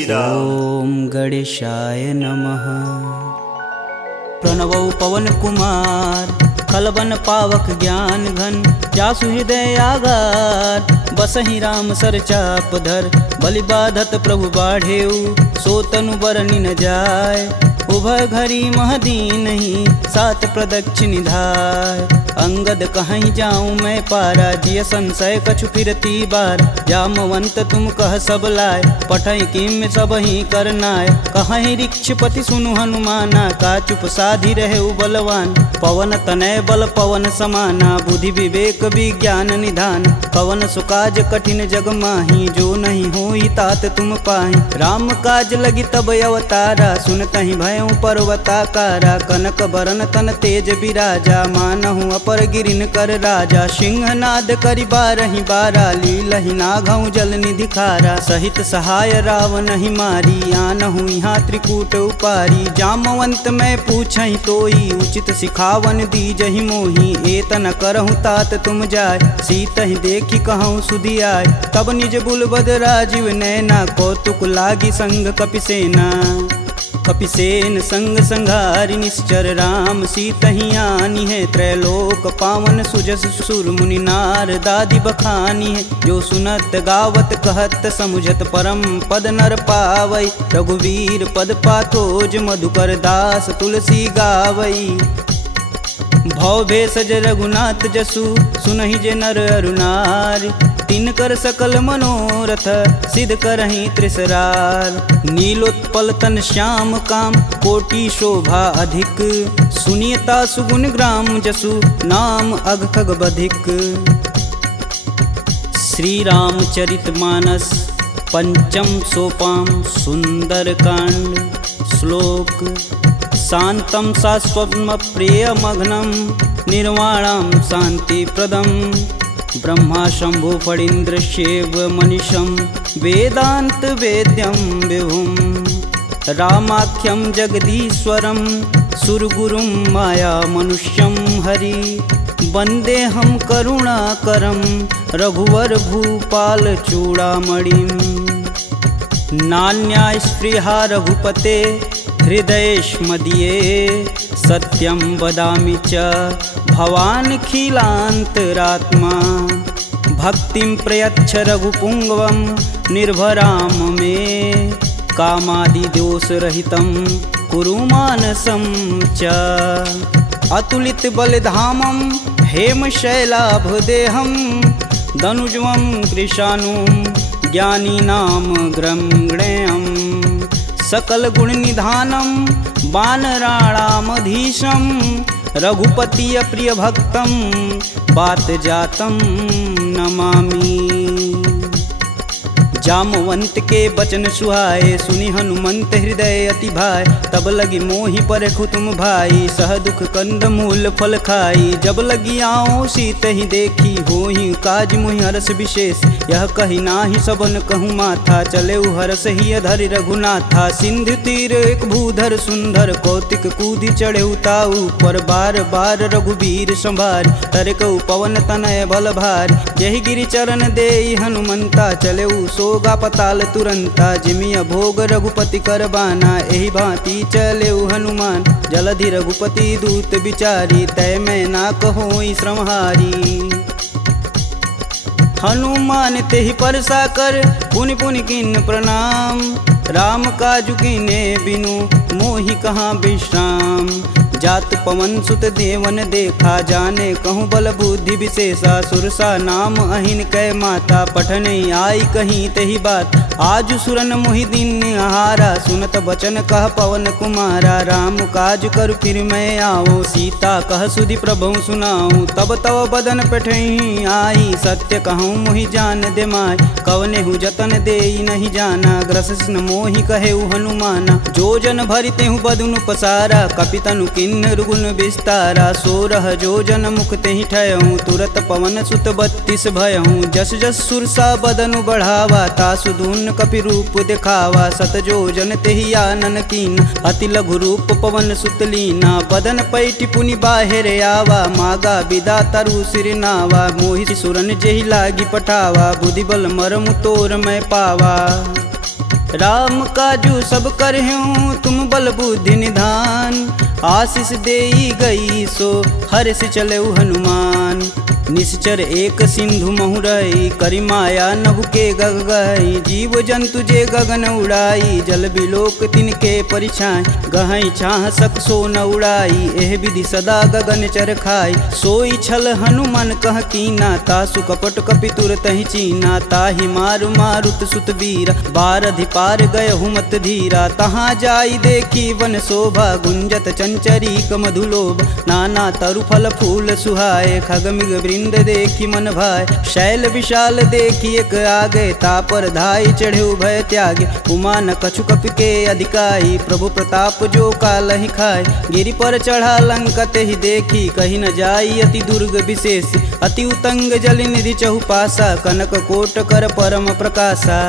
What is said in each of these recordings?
ओम गणेशाय नमः। प्रणवौ पवन कुमार खलबन पावक ज्ञान घन, जासु हृदय आगार बसहि राम सर चाप धर। बलि बाधत प्रभु बाढ़ेऊ, सो तनु बरनि न जाय। उभय घरी महदीन ही, सात प्रदक्षिण निधाय। अंगद कहीं जाऊं मैं पारा, जिय संशय कछु फिरती बार। जामवंत तुम कह सब लाय, पठई किम सब ही करनाय। कहीं ऋक्षपति सुनु हनुमाना, का चुप साधि रहे बलवान। पवन तनय बल पवन समाना, बुद्धि विवेक विज्ञान निधान। पवन सुकाज कठिन जग माही, जो नहीं होई तात तुम पाही। राम काज लगी तब अवतारा, सुनतहि भयउ पर्वताकारा। कनक बरन तन तेज बिराजा, मानहु अपर गिरिन कर राजा। सिंहनाद करि बारहि बारा, लीलहि नाघउ जल निधि खारा। सहित सहाय रावण ही मारी, आनहु यहाँ त्रिकूट उपारी। जामवंत मैं पूछहि तोई, उचित सिखावन दीजहि मोही। एतन करहु तात तुम जाय, सीतहि देखि कहूँ सुधि आय। तब निज बुलबद राजीव नैना, कौतुक लागी संग कपिसेना। कपिसेन संग संघारि निश्चर, राम सीतहि आनी है। त्रैलोक पावन सुजस सुर मुनि नार, दादि बखानी है। जो सुनत गावत कहत समुझत, परम पद नर पावई। रघुवीर पद पाथोज, मधुकर दास तुलसी गावई। भव भेषज रघुनाथ जसु, सुनहि जे नर अरु नारी। तिनकर सकल मनोरथ, सिद्ध करहि त्रिसरार। नीलोत्पल तन श्याम काम, कोटि शोभा अधिक। सुनियता सुगुण ग्राम जसु, नाम अघ खग बधिक। श्री रामचरित मानस पंचम सोपान, सुंदर कांड। श्लोक शांतं शाश्वतं प्रियमघ्नं, निर्वाणं शांतिप्रदं। ब्रह्मा शंभु फणीन्द्रस्यैव मनीषं, वेदांत वेद्यं विभुं। रामाख्यं जगदीश्वरं, सुरगुरुं माया मनुष्यं हरि। वन्देऽहं करुणाकरं, रघुवर भूपाल चूड़ामणिं। नान्या स्पृहा रघुपते, हृदयेष्मदीये। सत्यं वदामि च भवानखिलान्तरात्मा। भक्तिं प्रयच्छ रघुपुङ्गवं, निर्भरां मे। कामादिदोषरहितं कुरु मानसं च। अतुलित बलधामं, हेमशैलाभदेहं। दनुजवं कृशानुं, ज्ञानीनां ग्रंगणेयम्। सकल गुण निधानं, वानराणामधीशं। रघुपति प्रिय भक्तं, बात जातं नमामि। जामवंत के बचन सुहाए, सुनि हनुमंत हृदय अति भाई। तब लगी मोहि परखु तुम भाई, सह दुख कंद मूल फल खाई। जब लगी आओ सीतहि देखी, होहि काज मुहि हरस विशेष। यह कही नाही सबन कहूँ माथा, चले हरस ही धरि रघुनाथा। सिंधु तीर एक भूधर सुंदर, कौतिक कूदि चढ़े ताऊ पर। बार बार रघुबीर संभारी, तरकऊ पवन तनय बल भारी। यही गिरि चरण देई हनुमंता, चले सोगा पताल तुरंता। जिमिय भोग रघुपति कर बाना, एहि भांति चले हनुमान। जलधि रघुपति दूत बिचारी, तय मैं ना कहोई श्रमहारी। हनुमान तेहि परसा कर, पुनि पुनि किन्न प्रणाम। राम काजु कीन्हे बिनु, मोहि कहाँ विश्राम। जात पवन सुत देवन देखा, जाने कहूँ बल बुद्धि विशेषा। सुरसा नाम अहिन कै माता, पठने आई कहीं तेहि बात। आज सुरन मोहि दिन आहारा, सुनत बचन कह पवन कुमारा। राम काज करु फिर मैं आओ, सीता कह सुधि प्रभु सुनाऊं। तब तव बदन पेठही आई, सत्य कहूँ मोहि जान दे माय। कवनेहु जतन देई नहीं जाना, ग्रसिस न मोहि कहेउ हनुमाना। जो जन भरि तेहु बदनु पसारा, कपितनु किन्न रुगुन विस्तारा। सोरह जो जन मुख तेहि ठयहूँ, तुरत पवन सुत 32 भयहूँ। जस जस सुरसा बदनु बढ़ावा, तासु दून कपि रूप दिखावा। सत जो जन तेहि आनन कीन, अति लघु रूप पवन सुत लीना। बदन पैठि पुनि बाहिर आवा, मागा विदा तरु सिर नावा। मोहि सुरन जेहि लागी पठावा, बुद्धि बल मरमु तोर मैं पावा। राम काजू सब करहूँ तुम बल बुद्धि निधान। आशीष देई गई सो हर्ष चले हनुमान। निश्चर एक सिंधु महुरई करी माया नभ के गग गई। जीव जंतु जे गगन उड़ाई जल बिलोक तिनके परिछाई। गहई छाह सक सो न उड़ाई एह विधि सदा गगन चर खाई। सोई छल हनुमान कह कीना तासु कपट कपि तुरत ही चीना। ताहि मारु मारुत सुत वीरा बारधि पार गय हुमत धीरा। तहाँ जाई देखी वन शोभा गुंजत चंचरी मधुलोभ। नाना तरु फल फूल सुहाए खग मृग वृंद देखी मन भाए। शैल विशाल देखी एक आगे तापर धाई चढ़े भय त्यागे। उमा न कछु कपि के अधिकाई प्रभु प्रताप जो काल ही खाए। गिरि पर चढ़ा लंकत ही देखी कही न जाई अति दुर्ग विशेष। अति उतंग जल निधि चहुपासा कनक कोट कर परम प्रकाशा।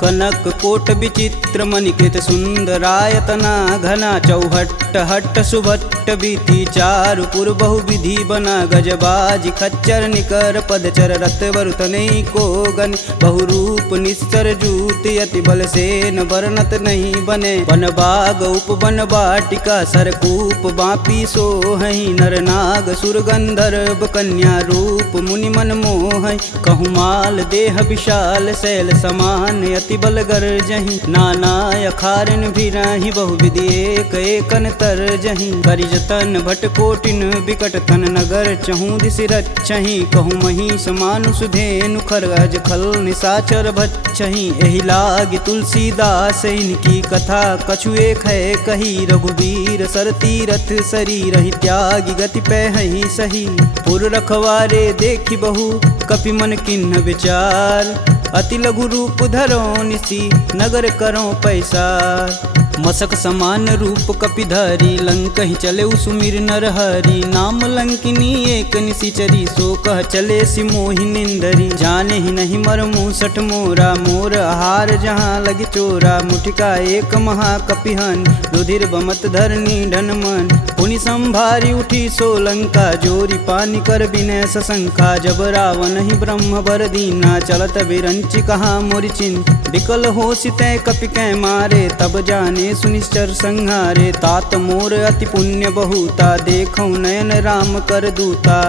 कनक कोट विचित्र मणिकृत सुंदरायतना घना। चौहट्ट हट्ट सुभट्ट बीती चारुपुर बहुविधि बना। गजबाज खच्चर निकर पदचर रथ वरुतने को गन। बहुरूप निश्चर जूत अति बल सेन वर्णत नहीं बने। वन बाग उपवन वाटिका सरकूप बापी सोहई। नर नाग सुर गंधर्व कन्या रूप मुनि मन मोहई। कहूमाल देह विशाल शैल समान अति बल गर्जहि। नाना अखारन भिराहि बहुविधि एक एकन तरजहि। करि जतन भट कोटिन बिकट तन नगर चहु दिस रक्षहि। कहूँ महिष मानुष धेनु खरगज खल निशाचर भक्षहि। एहि लागी तुलसीदास इनकी कथा कछु एक है कही। रघुवीर सर तीरथ शरीर ही त्यागी गति पैहि सही। पुर रखवारे देखी बहु कपि मन किन्ह विचार। अति लघु रूप धरो निसी नगर करो पैसार। मसक समान रूप कपिधरी लंक ही चले सुमिर नर हरि। नाम लंकिनी एक निशिचरी सो कह चले सिमोहि निंदरी। जाने ही नहीं मर मूसठ मोरा मोर आहार जहाँ लगी चोरा। मुठिका एक महाकपिहन रुधिर बमत धरनी ढन मन। पुनि संभारी उठी सो लंका जोरी पानी कर बिनय सशंका। जब रावण ही ब्रह्म बर दीना चलत बिरंचि कहा मोरि चिन्ह। विकल हो सितै कपि कै मारे तब जाने सुनिश्चर संहारे। तात मोर अति पुण्य बहुता देखौ नयन राम कर दूता।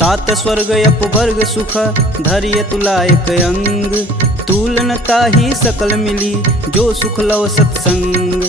तात स्वर्ग अपवर्ग सुख धरिय तुलायक अंग। तुलन ताहि सकल मिली जो सुख लव सत्संग।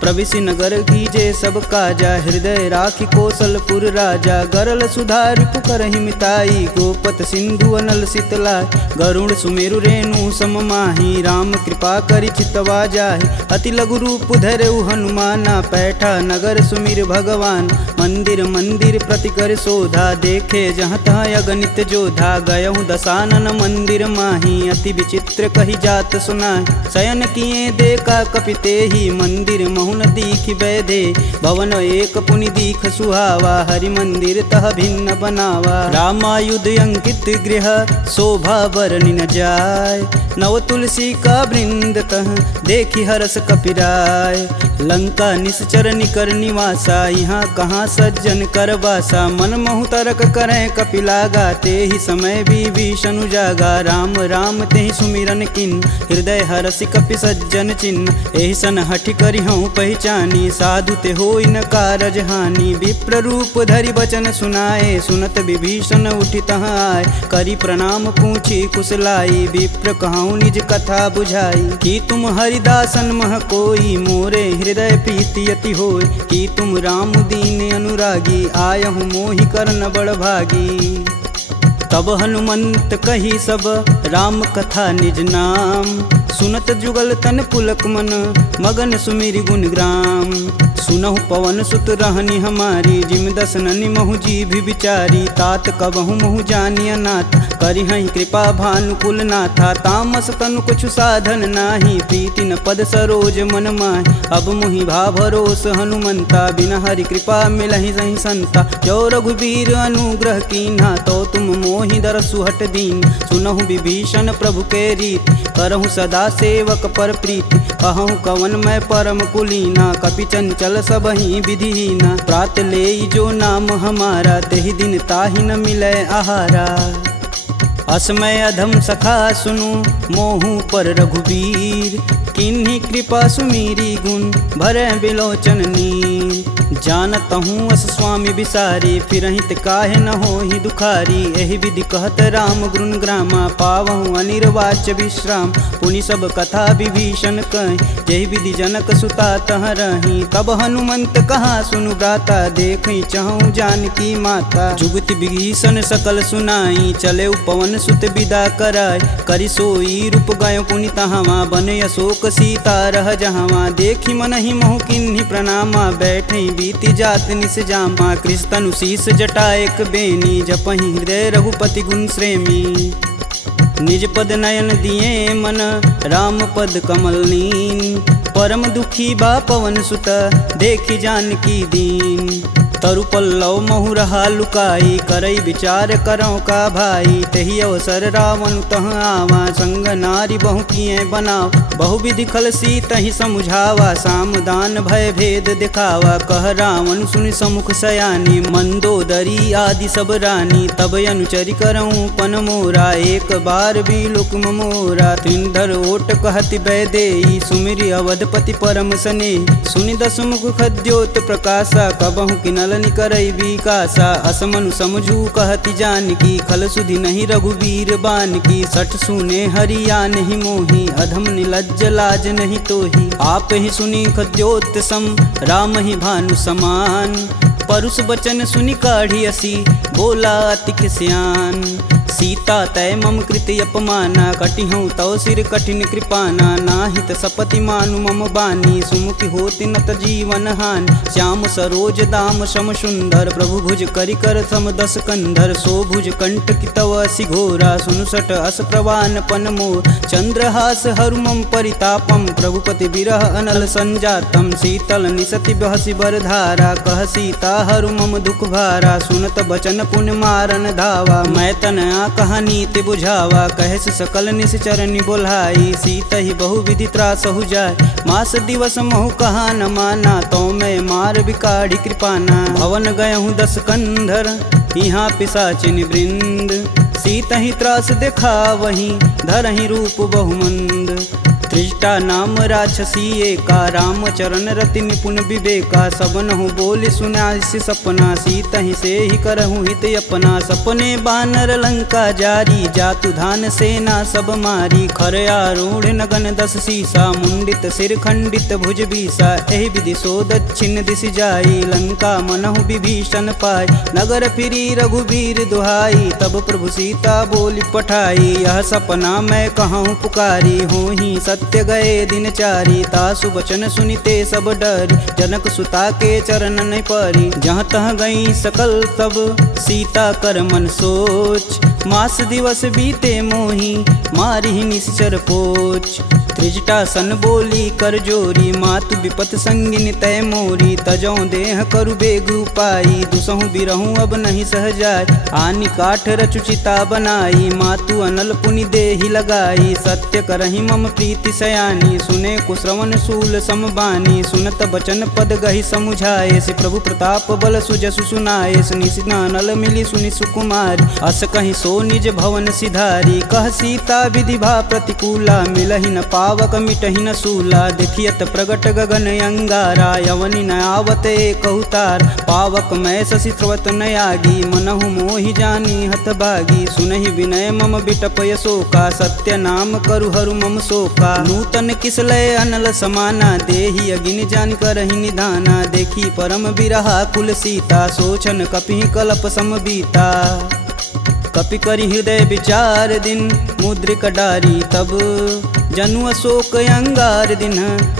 प्रविशि नगर कीजे सब काजा हृदय राखी कौशलपुर राजा। गरल सुधार पुकरहि मिताई गोपत सिंधु अनल शीतला। गरुड़ सुमेरु रेणु सम माही राम कृपा करि चितवा जाहि। अति लघु रूप धरऊ हनुमाना पैठा नगर सुमिर भगवान। मंदिर मंदिर प्रति कर शोधा देखे जहाँ तहाँ अगणित जोधा। गयहु दशानन मंदिर माही अति विचित्र कही जात सुनाई। शयन किए देखा कपिते ही मंदिर महु न दीख बैदे। भवन एक पुनि दीख सुहावा हरि मंदिर तह भिन्न बनावा। रामायुध अंकित गृह शोभा बरनि न जाय। नव तुलसी का वृंद तह देखी हरस कपिराय। लंका निश्चर निकर निवासा यहाँ कहाँ सज्जन कर बासा। मन महु तरक करें कपिलागा ते ही समय विभीषण जागा। राम राम ते ही सुमिरन किन हृदय हरसि कपि सज्जन चिन्ह। एहि सन हठि करि हूँ पहचानी साधु ते होई न कारज हानि। विप्र रूप धरि बचन सुनाए सुनत विभीषण उठि तहाँ आए। करि प्रणाम पूछी कुशलाई विप्र कहूँ निज कथा बुझाई। कि तुम हरिदासन मह कोई मोरे हृदय प्रीति अति होय। कि तुम राम दीन अनुरागी आयहु मोहि करन बड़ भागी। तब हनुमंत कही सब राम कथा निज नाम। सुनत जुगल तन पुलक मन मगन सुमिरि गुण ग्राम। सुनहु पवन सुत रहनी हमारी जिम दसननि महु जीभ विचारी। तात कबहु महु जानिय नाथ करि हहि कृपा भानुकुल नाथा। तामस तनु कुछ साधन नाही प्रीति न पद सरोज मन माहि। अब मुहि भा भरोस हनुमंता बिना हरि कृपा मिलहि सहि संता। जो रघुबीर अनुग्रह कीन्हा तो तुम मोहि दरसु हट दीन। सुनहु विभीषण प्रभु के रीत करहु सदा सेवक पर प्रीति। कहूँ कवन मैं परम कुलीना कपि चंचल सबहि विधिहीना। प्रात ले जो नाम हमारा तेहि दिन ताहि न मिलै आहारा। असमय अधम सखा सुनु मोहू पर रघुबीर, किन्हीं कृपा सुमीरी गुण भरे बिलोचन नीर। जानत हूँ अस स्वामी बिसारी, फिरहित काहे न होहि दुखारी। एहि विधि कहत राम गुण ग्रामा, पावहु अनिर्वाच्य विश्राम। पुनि सब कथा विभीषण कहि, जेहि विधि जनक सुता तह रही। तब हनुमंत कहा सुनु गाता, देखि चहु जानकी माता। जुगति विभीषण सकल सुनाई, चले पवन सुत विदा कराय। करि सोई रूप गय पुनि तहावा, बन अशोक सीता रह जहावा। देखि मनहि मोहु किन्हि प्रणामा, बैठे बीति जात निस जामा। कृष्ण शीस जटा एक बेनी, जपहि हृदय रघुपति गुण श्रेमी। निज पद नयन दिए मन, राम पद कमल नीन। परम दुखी बा पवन सुत, देखि जानकी दीन। तरु पल्लव महु रहा लुकाई, करई विचार करौ का भाई। तही अवसर रावण तह आवा, संग नारी बहु किए बनाव। बहु विधि खल सीतहि समुझावा, साम दान भय भेद दिखावा। कह रावण सुनि समुख सयानी, मंदोदरी आदि सब रानी। तब अनुचरि करऊँ पन मोरा, एक बार भी लुक मोरा। त्रिंधर ओट कहति बैदेई, सुमिरि अवधपति परम स्नेही। सुनि दस मुख खद्योत प्रकाशा, कबहु किनल करई विकासा। असमनु समझू कहति जानकी, खल सुधि नहीं रघुवीर बान की। सठ सुने हरिया नहीं मोही, अधम निलज्ज लाज नहीं तोही। आप ही सुनी खद्योत सम, राम ही भानु समान। परुष बचन सुनि काढ़ी असी, बोला अति खिसियान। सीता तय मम कृति अपमाना, कटिहूँ तव सिर कठिन कृपाना। नाहित सपति मानु मम बानी, सुमुखि होति नत जीवन हानि। श्याम सरोज दाम सम सुंदर, प्रभु भुज करि कर सम दस कंधर। सो भुज कंटकि तव असि घोरा, सुनुसट अस प्रवान पन मोर। चंद्रहास हरु मम परितापम, प्रभुपति बिरह अनल संजातम। शीतल निसति बहसि बरधारा, कह सीता हरु मम दुख भारा। सुनत बचन पुन मारन धावा, मैं तन कहानी ते बुझावा। कहस सकल निश्चरनि बोलाई, सीत ही बहु विधि त्रास हो जाय। मास दिवस महु कहा न माना, तो मैं मार बिकाढ़ी कृपाना। भवन गयहूँ दस कंधर, यहाँ पिशाचिन वृंद। सीत ही त्रास देखा वहीं, धरहि रूप बहुमंद। त्रिजटा नाम राक्षसी एका, राम चरण रति निपुण विवेका। सबनहु बोल सुनासि सपना, सीत ही से ही करहु हित अपना। सपने बानर लंका जारी, जातु धान सेना सब मारी। खर आरूढ़ नगन दस सीसा, मुंडित सिर खंडित भुज बीसा। एहि विधि सो दक्षिण दिशि जाई, लंका मनहु विभीषण पाई। नगर फिरी रघुबीर दुहाई, तब प्रभु सीता बोली पठाई। यह सपना मैं कहूँ पुकारी, हूँ ही सत्य गए दिन चारी। तासु बचन सुनिते सब डरी, जनक सुता के चरण नहीं परी। जहाँ तह गई सकल तब सीता कर मन सोच। मास दिवस बीते मोही, मारी निश्चर पोच। त्रिजटा सन बोली कर जोरी, मातु विपत संगिन तय मोरी। तजौ देह करु बेग उपाई, दुसहु बिरहूँ अब नहीं सह जाय। आनि काठ रचुचिता बनाई, मातु अनल पुनि देहि लगाई। सत्य करहि मम प्रीति सयानी, सुने कुश्रवण शूल समबानी। सुनत बचन पद गहि समुझाए, सि प्रभु प्रताप बल सुजसु सुनाए। निशिना नल मिली सुनि सुकुमारी, अस कहि सो निज भवन सिधारी। कह सीता विधि भा प्रतिकूला, मिलहि न पावक मिटहि न सूला। देखियत प्रगट गगन अंगारा, यवनि न आवत एक अवतार। पावक मैं शशि स्रवत न आगी, मनहु मोहि जानी हत भागी। सुनहि विनय मम बिटपय शोका, सत्य नाम करु हरु मम शोका। नूतन किसलय अनल समाना, देहि अगिन जान करहि निधाना। देखी परम बिरहा कुल सीता, सोचन कपि कलप सम बीता। कपि करि हृदय विचार दिन, मुद्रिक डारी तब। जनु अशोक अंगार दिन,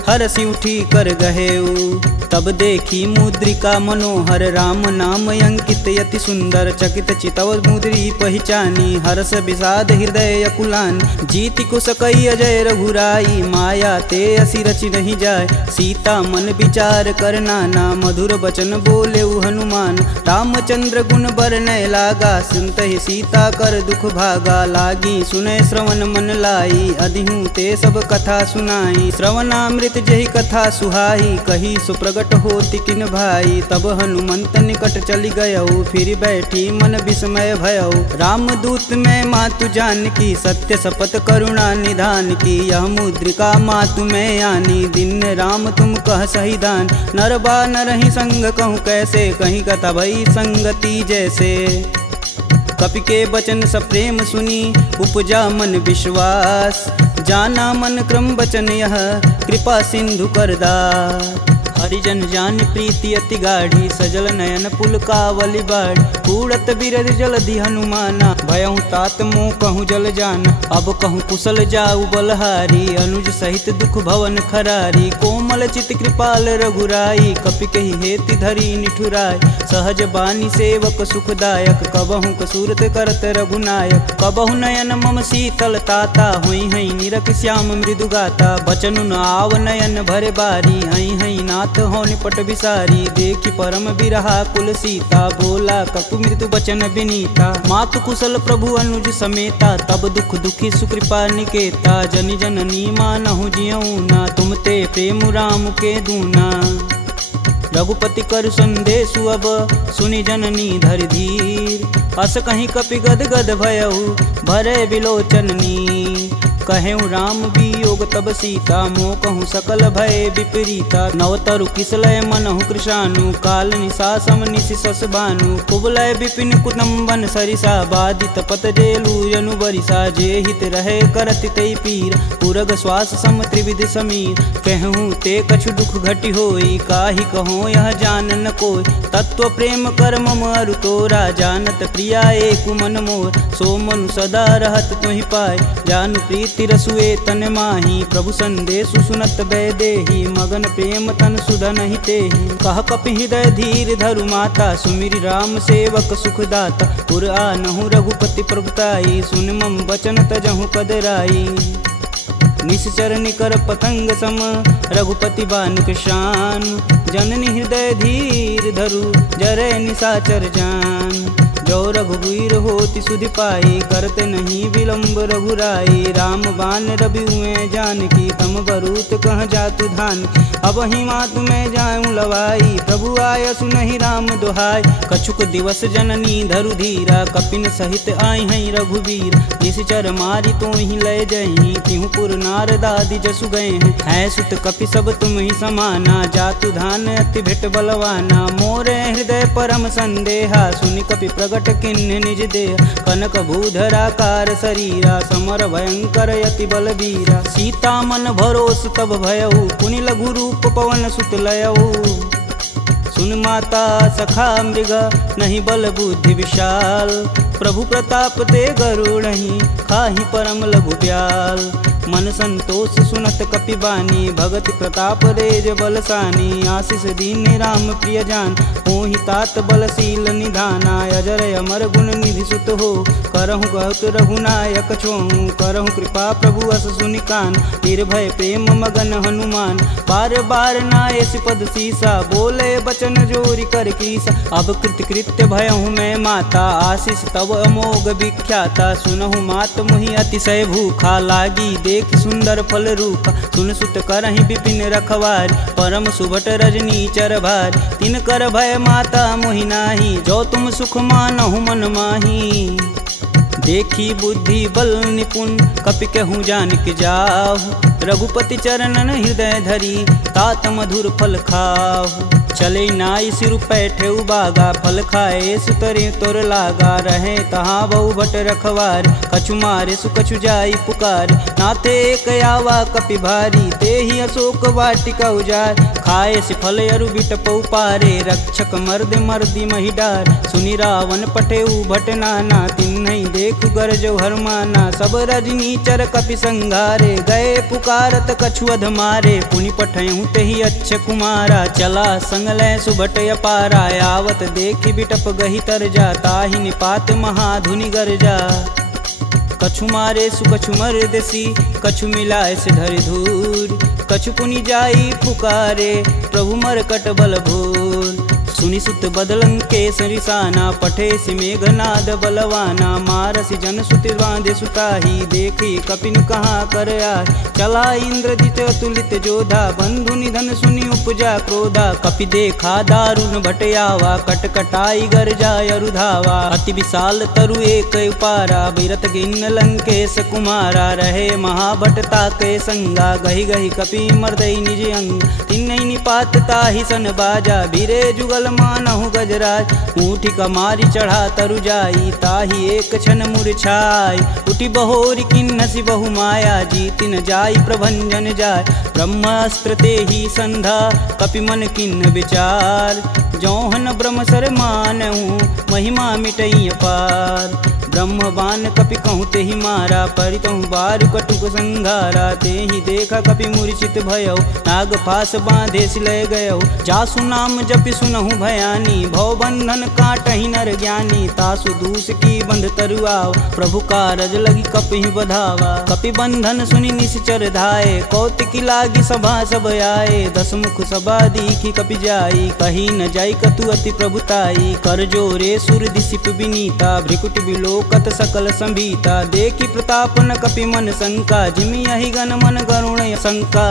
हरसि उठी कर गहेऊ। तब देखी मुद्रिका मनोहर, राम नाम अंकित यति सुंदर। चकित चितव मुद्री पहचानी, हर्ष विषाद हृदय कुलान। जीति कुश कई अजय रघुराई, माया ते असि रचि नहीं जाय। सीता मन विचार कर नाना, मधुर बचन बोले हनुमान। रामचंद्र गुण बरनय लागा, सुनतहि सीता कर दुख भागा। लागी सुनय श्रवण मन लाई, अधिहूँ ते सब कथा सुनाई। श्रवणामृत जहि कथा सुहाई, कही सुप्रगट प्रगट होती किन भाई। तब हनुमंत निकट चली गयऊ, फिर बैठी मन विस्मय भयऊ। रामदूत में मातु जानकी, सत्य शपथ करुणा निधान की। यह मुद्रिका मातु में आनी, दिन राम तुम कह सही दान। नर बा नरहि संग कहूँ कैसे, कहीं कथा भई संगति जैसे। कपि के बचन सप्रेम सुनी, उपजा मन विश्वास। जाना मन क्रम बचन यह, कृपा सिंधु करदार। हरिजन जान प्रीति अति गाढ़ी, सजल नयन पुलकावली बाढ़। उड़त बिरद जलधि हनुमाना, भयहु तात मोह कहूँ जल जान। अब कहूँ कुशल जाऊ बलहारी, अनुज सहित दुख भवन खरारी। कोमल चित कृपाल रघुराई, कपि कहि हेति धरी निठुराय। सहज बानी सेवक सुखदायक, कबहु कसूरत करत रघुनायक। कबहु नयन मम शीतल ताता, हुई हई निरख श्याम मृदु गाता। बचनु न आव नयन भरे बारी, हई हई नाथ हो निपट विसारी। देखि परम बिरहा कुल सीता, बोला कपि मृदु बचन विनीता। मातु कुशल प्रभु अनुज समेता, तब दुख दुखी सुकृपा निकेता। जनि जननी मानहु जियऊ ना, तुम ते प्रेम राम के दूना। रघुपति कर संदेशु अब, सुनि जननी धरि धीर। अस कहीं कपि गद गद भयऊ, भरे विलोचन नीर। कहेऊ राम वियोग तब सीता, मोह कहूँ सकल भय विपरीता। नवतरु किसलय मनहु कृशानु, काल निशा सम निशि शश भानु। कुबलय विपिन कुटुम्बन सरिसा, बाधित पत जेलु जनु बरिसा। जे हित रहे करति तै पीर, पुरग श्वास सम त्रिविध समीर। कहूँ ते कछु दुख घटि होई, काहि कहो यह जान न कोय। तत्व प्रेम कर मम अरु तोरा, जानत प्रिया एक मन मोर। सो मनु सदा रहत तुहि पाय, जानु प्रीति रसुए तन माही। प्रभु संदेशु सुनत बैदेही, मगन प्रेम तन सुधन ही तेहि। कह कपि हृदय धीर धरु माता, सुमिरि राम सेवक सुखदाता। पुर आनहु रघुपति प्रभुताई, सुन मम बचन तजहु कदराई। निश्चर निकर पतंग सम, रघुपति बानुक शान। जननी हृदय धीर धरु, जरै निशाचर जान। जो रघुवीर होति सुधि पाई, करते नहीं विलम्ब रघुराई। राम बान रवि हुए जानकी, तम बरूत कह जातु धान। अब ही मातु में जाऊँ लवाई, प्रभु आय सुनहि राम दुहाई। कछुक दिवस जननी धरु धीरा, कपिन सहित आई हैं रघुवीर। निश्चर मारी तो ही लय जही, तिहु पुर नारदादि जसु गए हैं। है सुत कपि सब तुम ही समाना, जातु धान अति भेट बलवाना। मोरे हृदय परम संदेहा, सुनि कपि प्रगट किन्ह निज देह। कनक भूधराकार शरीरा, समर भयंकर यति बलबीरा। सीता मन भरोस तब भयऊ, पुनि लघु रूप पवन सुत लयऊ। सुन माता सखा मृग, नहीं बल बुद्धि विशाल। प्रभु प्रताप ते गरुड़हि, खाहि परम लघु ब्याल। मन संतोष सुनत कपि बानी, भगति प्रताप रेज बलसानी। आशीष दीन राम प्रिय जान, होहि तात बलशील निधाना। अजर अमर गुण निधि सुत हो, करहु बहुत रघुनायक छोहु। करहु कृपा प्रभु अस सुनि कान, निर्भय प्रेम मगन हनुमान। बार बार नायसि पद सीसा, बोले बचन जोरि कर कीसा। अब कृत कृत्य भयहु मैं माता, आशीष तब अमोघ विख्याता। सुनहु मात मुहि अतिशय भूखा, लागी देख सुंदर फल रूखा। सुन सुत करहि विपिन रखवारी, परम सुभट रजनी चर भारी। तिन कर भय माता मोहि नाही, जो तुम सुख मानहु मन माही। देखी बुद्धि बल निपुण, कपि कहूँ जानिक जाहु। रघुपति चरणन हृदय धरी, तात मधुर फल खाहु। चले नाई सिर पैठे उबागा, फल खाए सुतरे तोर लागा। रहे तहाँ बहु भट रखवार, कछु मारे सु कछु जाई पुकार। नाथे एक आवा कपि भारी, ते ही अशोक वाटिका उजार। खाए से फल अरु बिटपौ पारे, रक्षक मर्द मर्दी मही डार। सुनि रावण पठे भट नाना, तिन्हि देख गरजौ हरमाना। सब रजनी चर कपि संघारे, गए पुकारत कछु अध मारे। पुनि पठयहु तेहि अच्छ कुमारा, चला संग लय सुभट अपारा। आवत देखि बिटप गहि तर जा, ताहि निपात महाधुनि गरजा। कछु मारे सु कछु मर्दसी, कछु मिलाए से धरि धूर। कछु पुनि जाई पुकारे, प्रभु मरकट बल भूर। सुनि सुत बदलंकेश रिसाना, पठे सि मेघनाद बलवाना। मारसि जन सुति बांधे सुताही, देखी कपिन कहाँ कर आए। चला इंद्रजित अतुलित जोधा, बंधु निधन सुनि उपजा क्रोधा। कपि देखा दारुण भटयावा, कटकटाई गर्जाय अरुधावा। अति विशाल तरु एक उपारा, बिरत गिन्न लंकेश कुमारा। रहे महाभटता के संगा, गही गही कपि मर्दई निज अंग। तिन्हि निपात ताहि सन बाजा, बीरे जुगल मानहु गजराज। ऊँठी कमारी चढ़ा तरु जाई, ताहि एक क्षण मूर्छाई। उठी बहोरी किन्नसी बहु माया, जीति न जाई प्रभंजन जाय। ब्रह्मास्त्र ते ही संधा, कपि मन किन्न विचार। जौहन ब्रह्म सर मानहु, महिमा मिटई अपार। ब्रह्म बान कपि कहूँ ते ही मारा, परितहु बारु कटुक संघारा। ते ही देखा कपि मूर्छित भयउ, नाग फास बांधे सिलय गयउ। जासु नाम जपि सुनहु भयानी, भव बंधन काटहि नर ज्ञानी। तासु दूस की बंध तरुआव, प्रभु कारज लगी कपि बधावा। कपि बंधन सुनि निश्चर धाये, कौतिकी लागी सभा सब आए। दस मुख सभा दीखी कपि जाई, कही न जाई कतु अति प्रभुताई। कर जोरे सुर दिसिप विनीता, भ्रिकुट बिलोकत सकल संभीता। देखी प्रताप न कपि मन शंका, जिमि यही गण मन गरुण शंका।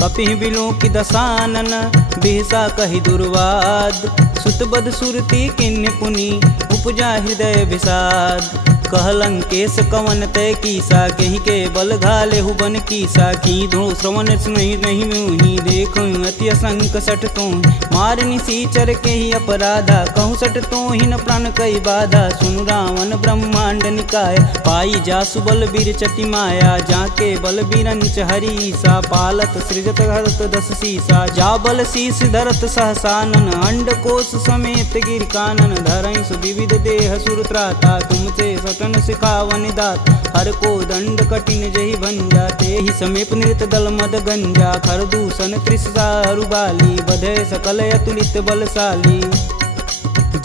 कपि बिलोकि दसानन, बिहसा कहि दुर्वाद। सुत बद सुरति किन्हि पुनि, उपजा हृदय विषाद। कह लंकेश कवन तय कीसा, कहीं के बल घाले हुबन कीसा। की धो श्रवण नहीं नहीं मुहि, देखूं अति असंक सठ तो। मार निसीचर के ही अपराधा, कहूँ सठ तो ही न प्राण कई बाधा। सुनु रावण ब्रह्मांड निकाय, पाई जासु बल बीर चति माया। जाके बल बीरंच हरीसा, पालत सृजत हरत दस सीसा। जा बल शीस धरत सहसानन, अंड कोश समेत गिर कानन। धरई सुविविध देह सुर त्राता, तुमसे सटन सिखावन दात। हर को दंड कठिन जही भंजा, ते ही समीप नृत दल मद गंजा। खर दूषण त्रिषा रुबाली, बधे सकल अतुलित बलशाली।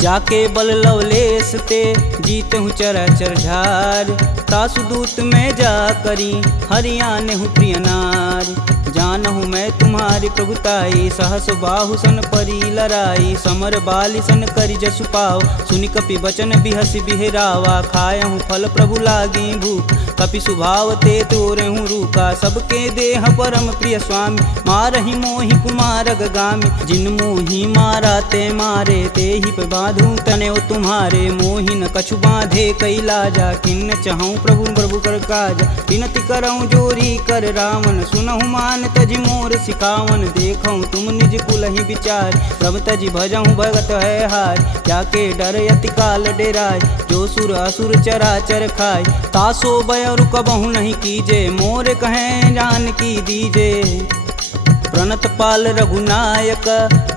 जाके बल लवलेश ते, जीत हूँ चराचर झार। तासु दूत में जा करी, हरियाने हूँ प्रिय नार। जानहु मैं तुम्हारी प्रभुताई, सहस बाहु सन परी लराई। समर बाली सन करि जसु पाव, सुनि कपि बचन बिहसि बिहरावा। खायहु फल प्रभु लागी भूख, कपि सुभाव ते तोरेहु रूखा। सबके देह परम प्रिय स्वामी, मारहि मोहि कुमारग गामी। जिन मोहि मारा ते मारे, ते ही पे बांधु तने तुम्हारे। मोहि न कछु बांधे कई लाजा, किन्न चहूँ प्रभु प्रभु कर काज। विनति करऊँ जोरी कर रावण, सुनहु मान तजि मोर सिखावन। देखऊँ तुम निज कुल ही विचार, प्रभ तजि भजऊँ भगत है हार। जाके डर यति काल डेराय, जो सुर असुर चराचर खाय। तासो भय रुकबहु नहीं कीजे, मोर कहें जान की दीजे। प्रणत पाल रघुनायक,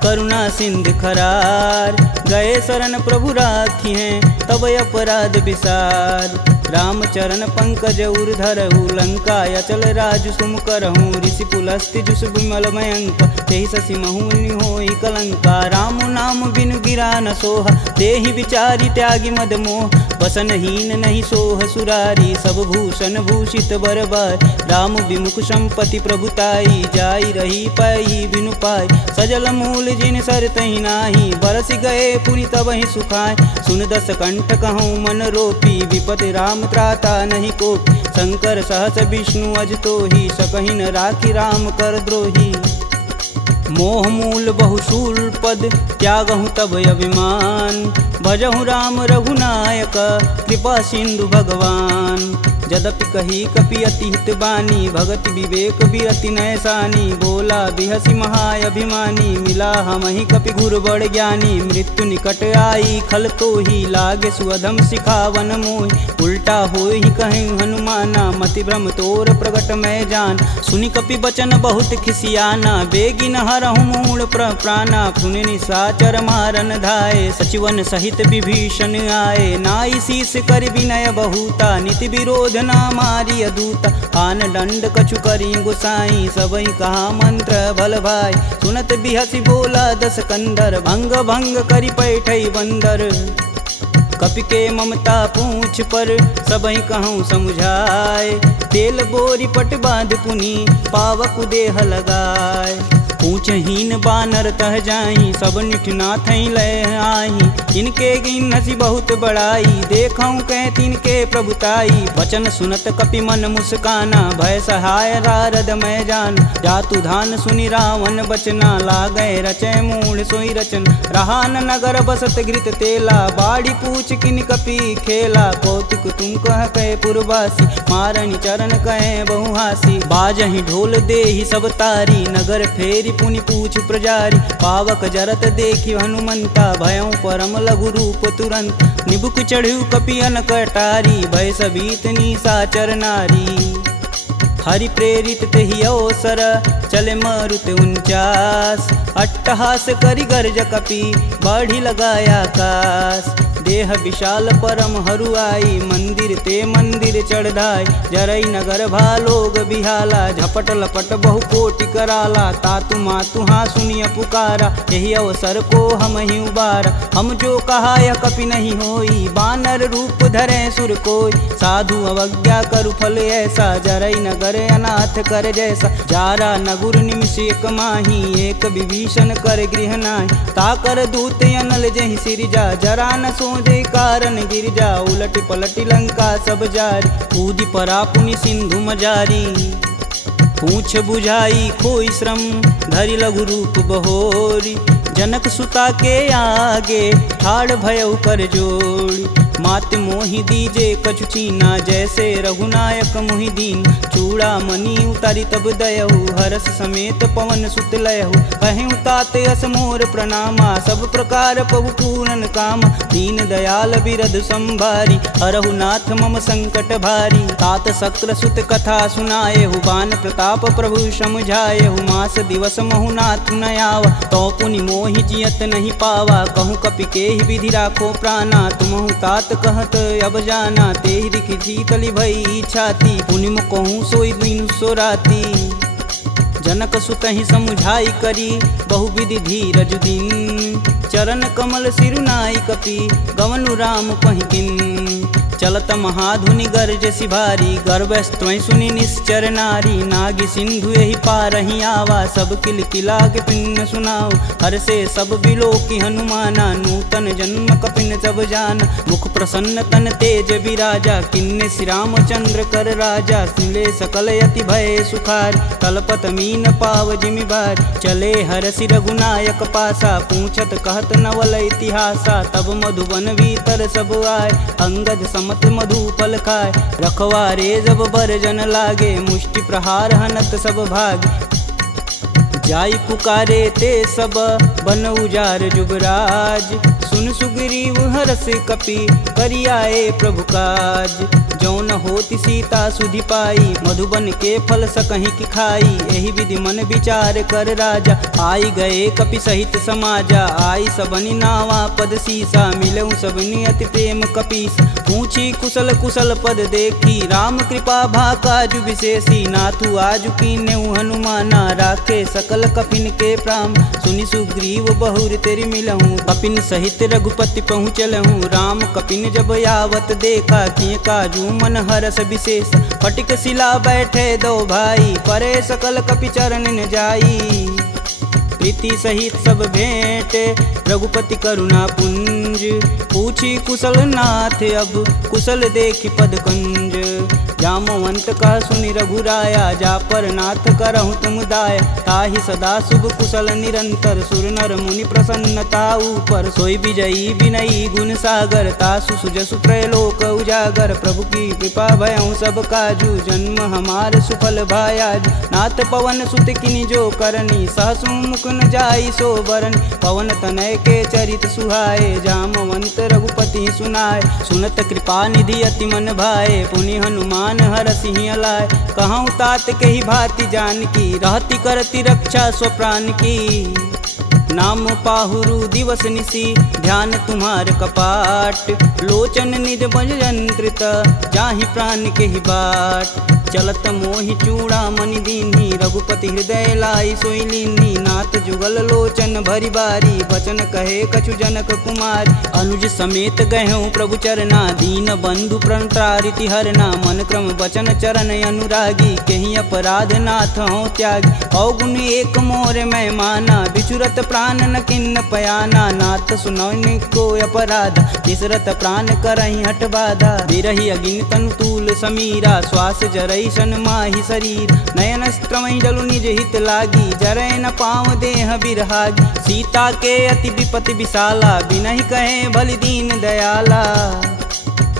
करुणा सिंध खरार। गए शरण प्रभु राखी हैं, तब अपराध विसार। राम चरण पंकज उर धरहु, लंका अचल राजु सुम करहूँ। ऋषि पुलस्ति जुस विमल मयंक, तेहि शशि महुनि होई कलंका। राम नाम बिनु गिरा न सोहा, देहि विचारी त्यागी मद मोह। बसनहीन नहीं सोह सुरारी, सब भूषण भूषित बरबार। राम विमुख संपत्ति प्रभुताई, जाई रही पाई बिनु पाई। सजल मूल जिन सर तहि नाही, बरस गए पुनि तबहि सुखाय। सुन दस कंठ कहूँ मन रोपी, विपति राम त्राता नहीं कोपी। शंकर सहस विष्णु अज तो ही, सकहि न राखी राम कर द्रोही। मोह मूल बहुशूल पद, त्यागहु तब अभिमान। भजहु राम रघुनायक, कृपा सिंधु भगवान। जदपि कही कपि अति हित बानी, भगति विवेक बिरति नैसानी। बोला बिहसि महाअभिमानी, मिला हमहि कपि गुर बड़ ज्ञानी। मृत्यु निकट आई खल तो ही, लागे सुअधम सिखावन मोहि। उल्टा होई कहें हनुमाना, मति भ्रम तोर प्रगट मैं जान। सुनि कपि बचन बहुत खिसियाना, बेगी न हरहु मूल प्राणा। पुनि निशाचर मारन धाये, सचिवन सहित विभीषण आए। नाई शीस कर विनय बहुता, नीति विरोध ना मारी अदूता। आन दंड कछु करी गोसाई, सबई कहा मंत्र भल भाई। सुनत बिहसि बोला दस कंदर, भंग भंग करि पैठई बंदर। कपि के ममता पूछ पर, सबई कहूँ समुझाए। तेल बोरी पट बांध पुनि, पावक देह लगाए। पूछहीन बानर तह जाई, सब निठना थई ले आई। इनके गिन हसी बहुत बड़ाई, देखऊं कह तिनके प्रभुताई। वचन सुनत कपि मन मुस्काना, भय सहाय रारद मैं जान। जातु धान सुनि रावण बचना, लागै रचय मूढ़ सोई रचन। रहा न नगर बसत घृत तेला, बाड़ी पूछ किन कपि खेला। कौतुक तुम कह कहे पुरवासी, मारणी चरण कहे बहुहासी। बाजहि ढोल देहि सब तारी, नगर फेरी पुनि पूछ प्रजारी। पावक जरत देखि हनुमंता, भयं परम लघु रूप तुरंत। निबुक चढ़ू कपि अनक अटारी, भय सबीत निशाचर नारी। हरि प्रेरित तेहि अवसर, चले मरुत 49। अट्टहास करि गर्ज कपि, बढ़ी लगाया आकाश। देह विशाल परम हरुआई, मंदिर ते मंदिर चढ़ाई। जरई नगर भालोग बिहाला, झपट लपट बहु कोटि कराला। तातु मातु हाँ सुनिय पुकारा, यही अवसर को हम ही उबारा। हम जो कहा यह कपि नहीं होई, बानर रूप धरे सुर कोई। साधु अवज्ञा करु फल ऐसा, जरई नगर अनाथ कर जैसा। जारा नगुर निमिष एक माही, एक विभीषण कर गृह नाही। ताकर दूत अनल जहि सिरजा, जरा न सोजे कारण गिरजा। उलट पलट लंका सब जारी, कूदि परा पुनि सिंधु मजारी। पूछ बुझाई खोई श्रम, धरि लघु रूप बहोरी। जनक सुता के आगे, ठाड़ भयउ कर जोड़ी। मात मोहि दीजे कछु चीना, जैसे रघुनायक मोहि दीन। चूड़ा मणि उतारी तब दयहु, हरस समेत पवन सुत लयहु। कहें तात यस मोर प्रणामा, सब प्रकार प्रभु पूरन काम। दीन दयाल बिरध संभारी, हरहु नाथ मम संकट भारी। तात शक्र सुत कथा सुनाएहु, बान प्रताप प्रभु समझाएहु। मास दिवस महु नाथ न आवा, तो पुनि मोहि जियत नहीं पावा। कहूँ कपि केहि विधि राखो प्राणा, तुमहु तात कहत अब जाना। तेहि दिख जीतली भई छाती, पुनि कहूँ सोई दिन सो राती। जनक सुतहि समुझाई करी, बहुविधि धीरज दिन। चरण कमल सिरुनाई कपि, गवनु राम पहिकिन। चलत महाधुनि गर्ज सिभारी, गर्भस्त्वं सुनि निश्चर नारी। नागी सिंधु यही पारहि आवा, सब किल किला के पिन्न सुनाओ। हर से सब बिलोकी हनुमाना, नूतन जन्म कपिन सब जान। मुख प्रसन्न तन तेज विराजा, किन्ने श्री रामचंद्र कर राजा। सुले सकल यति भय सुखार, कलपत मीन पाव जिमि बार। चले हरसि रघुनायक पासा, पूछत कहत नवल इतिहासा। तब मधुबन भीतर सब आए, अंगद समत मधु फल खाए। रखवारे जब बरजन लागे, मुष्टि प्रहार हनत सब भाग। जाई पुकारे ते सब, बन उजार जुगराज। सुन सुग्रीव हरस कपि, करियाए प्रभु काज। जौन होति सीता सुधि पाई, मधुबन के फल सकहीं की खाई। यही विधि मन विचार कर राजा, आई गए कपि सहित समाजा। आई सबनि नावा पद सीसा, मिलऊं सबनि अति प्रेम कपीस। पूछी कुशल कुशल पद देखी, राम कृपा भाकाजु विशेषी। नाथु आजु कीन्हु हनुमाना, राखे सकल कपिन के प्राम। सुनि सुग्रीव बहुर तेरि मिलहूँ, कपिन सहित रघुपति पहुँचलहूँ। राम कपिन जब यावत देखा, किए काजू मन हरस विशेष। फटिक शिला बैठे दो भाई, परे सकल कपि चरण न जाई। प्रीति सहित सब भेंट, रघुपति करुणा पुंज। पूछी कुशल नाथ अब, कुशल देखि पद कंज। जामवंत कह सुनि रघुराया, जा पर नाथ करहु तुम दाया। ताहि सदा शुभ कुशल निरंतर, सुर नर मुनि प्रसन्नता ऊपर। सोई विजयी विनयी गुण सागर, तासु सुजसु त्रैलोक उजागर। प्रभु की कृपा भयउ सब काजू, जन्म हमार सुफल भायाजू। नाथ पवन सुत किनि जो करनी, सहसु मुख न जाई सो बरन। पवन तनय के चरित सुहाए, जामवंत रघुपति सुनाए। सुनत कृपा निधि अति मन भाए, पुनि हनुमान हरसिहि अलाय। कहूँ तात के ही भांति जानकी, रहती करती रक्षा स्वप्राण की। नाम पाहुरु दिवस निसी, ध्यान तुम्हार कपाट। लोचन निज बज यंत्रित, जाहि प्राण के ही बाट। चलत मोहि चूड़ामणि दीन्ही, रघुपति हृदय लाई सोई लीन्ही। नाथ जुगल लोचन भरी बारी, बचन कहे कछु जनक कुमार। अनुज समेत गहूँ प्रभु चरना, दीन बंधु प्रणतारिति हरना। मन क्रम बचन चरण अनुरागी, कहीं अपराध नाथ हो त्यागी। अवगुण एक मोर मैं माना, बिचुरत प्राण न किन्न पयाना। नाथ सुनौनि को अपराध, तिसरत प्राण करहि हट बाधा। बिरहि अगिन तनु तूल समीरा, श्वास जरई सन माहि शरीर। नयन स्त्रमहि जलु निज हित लागी, जरै न पाँव देह बिरहागी। सीता के अति विपति विशाला, बिनहि कहे भलि दीन दयाला।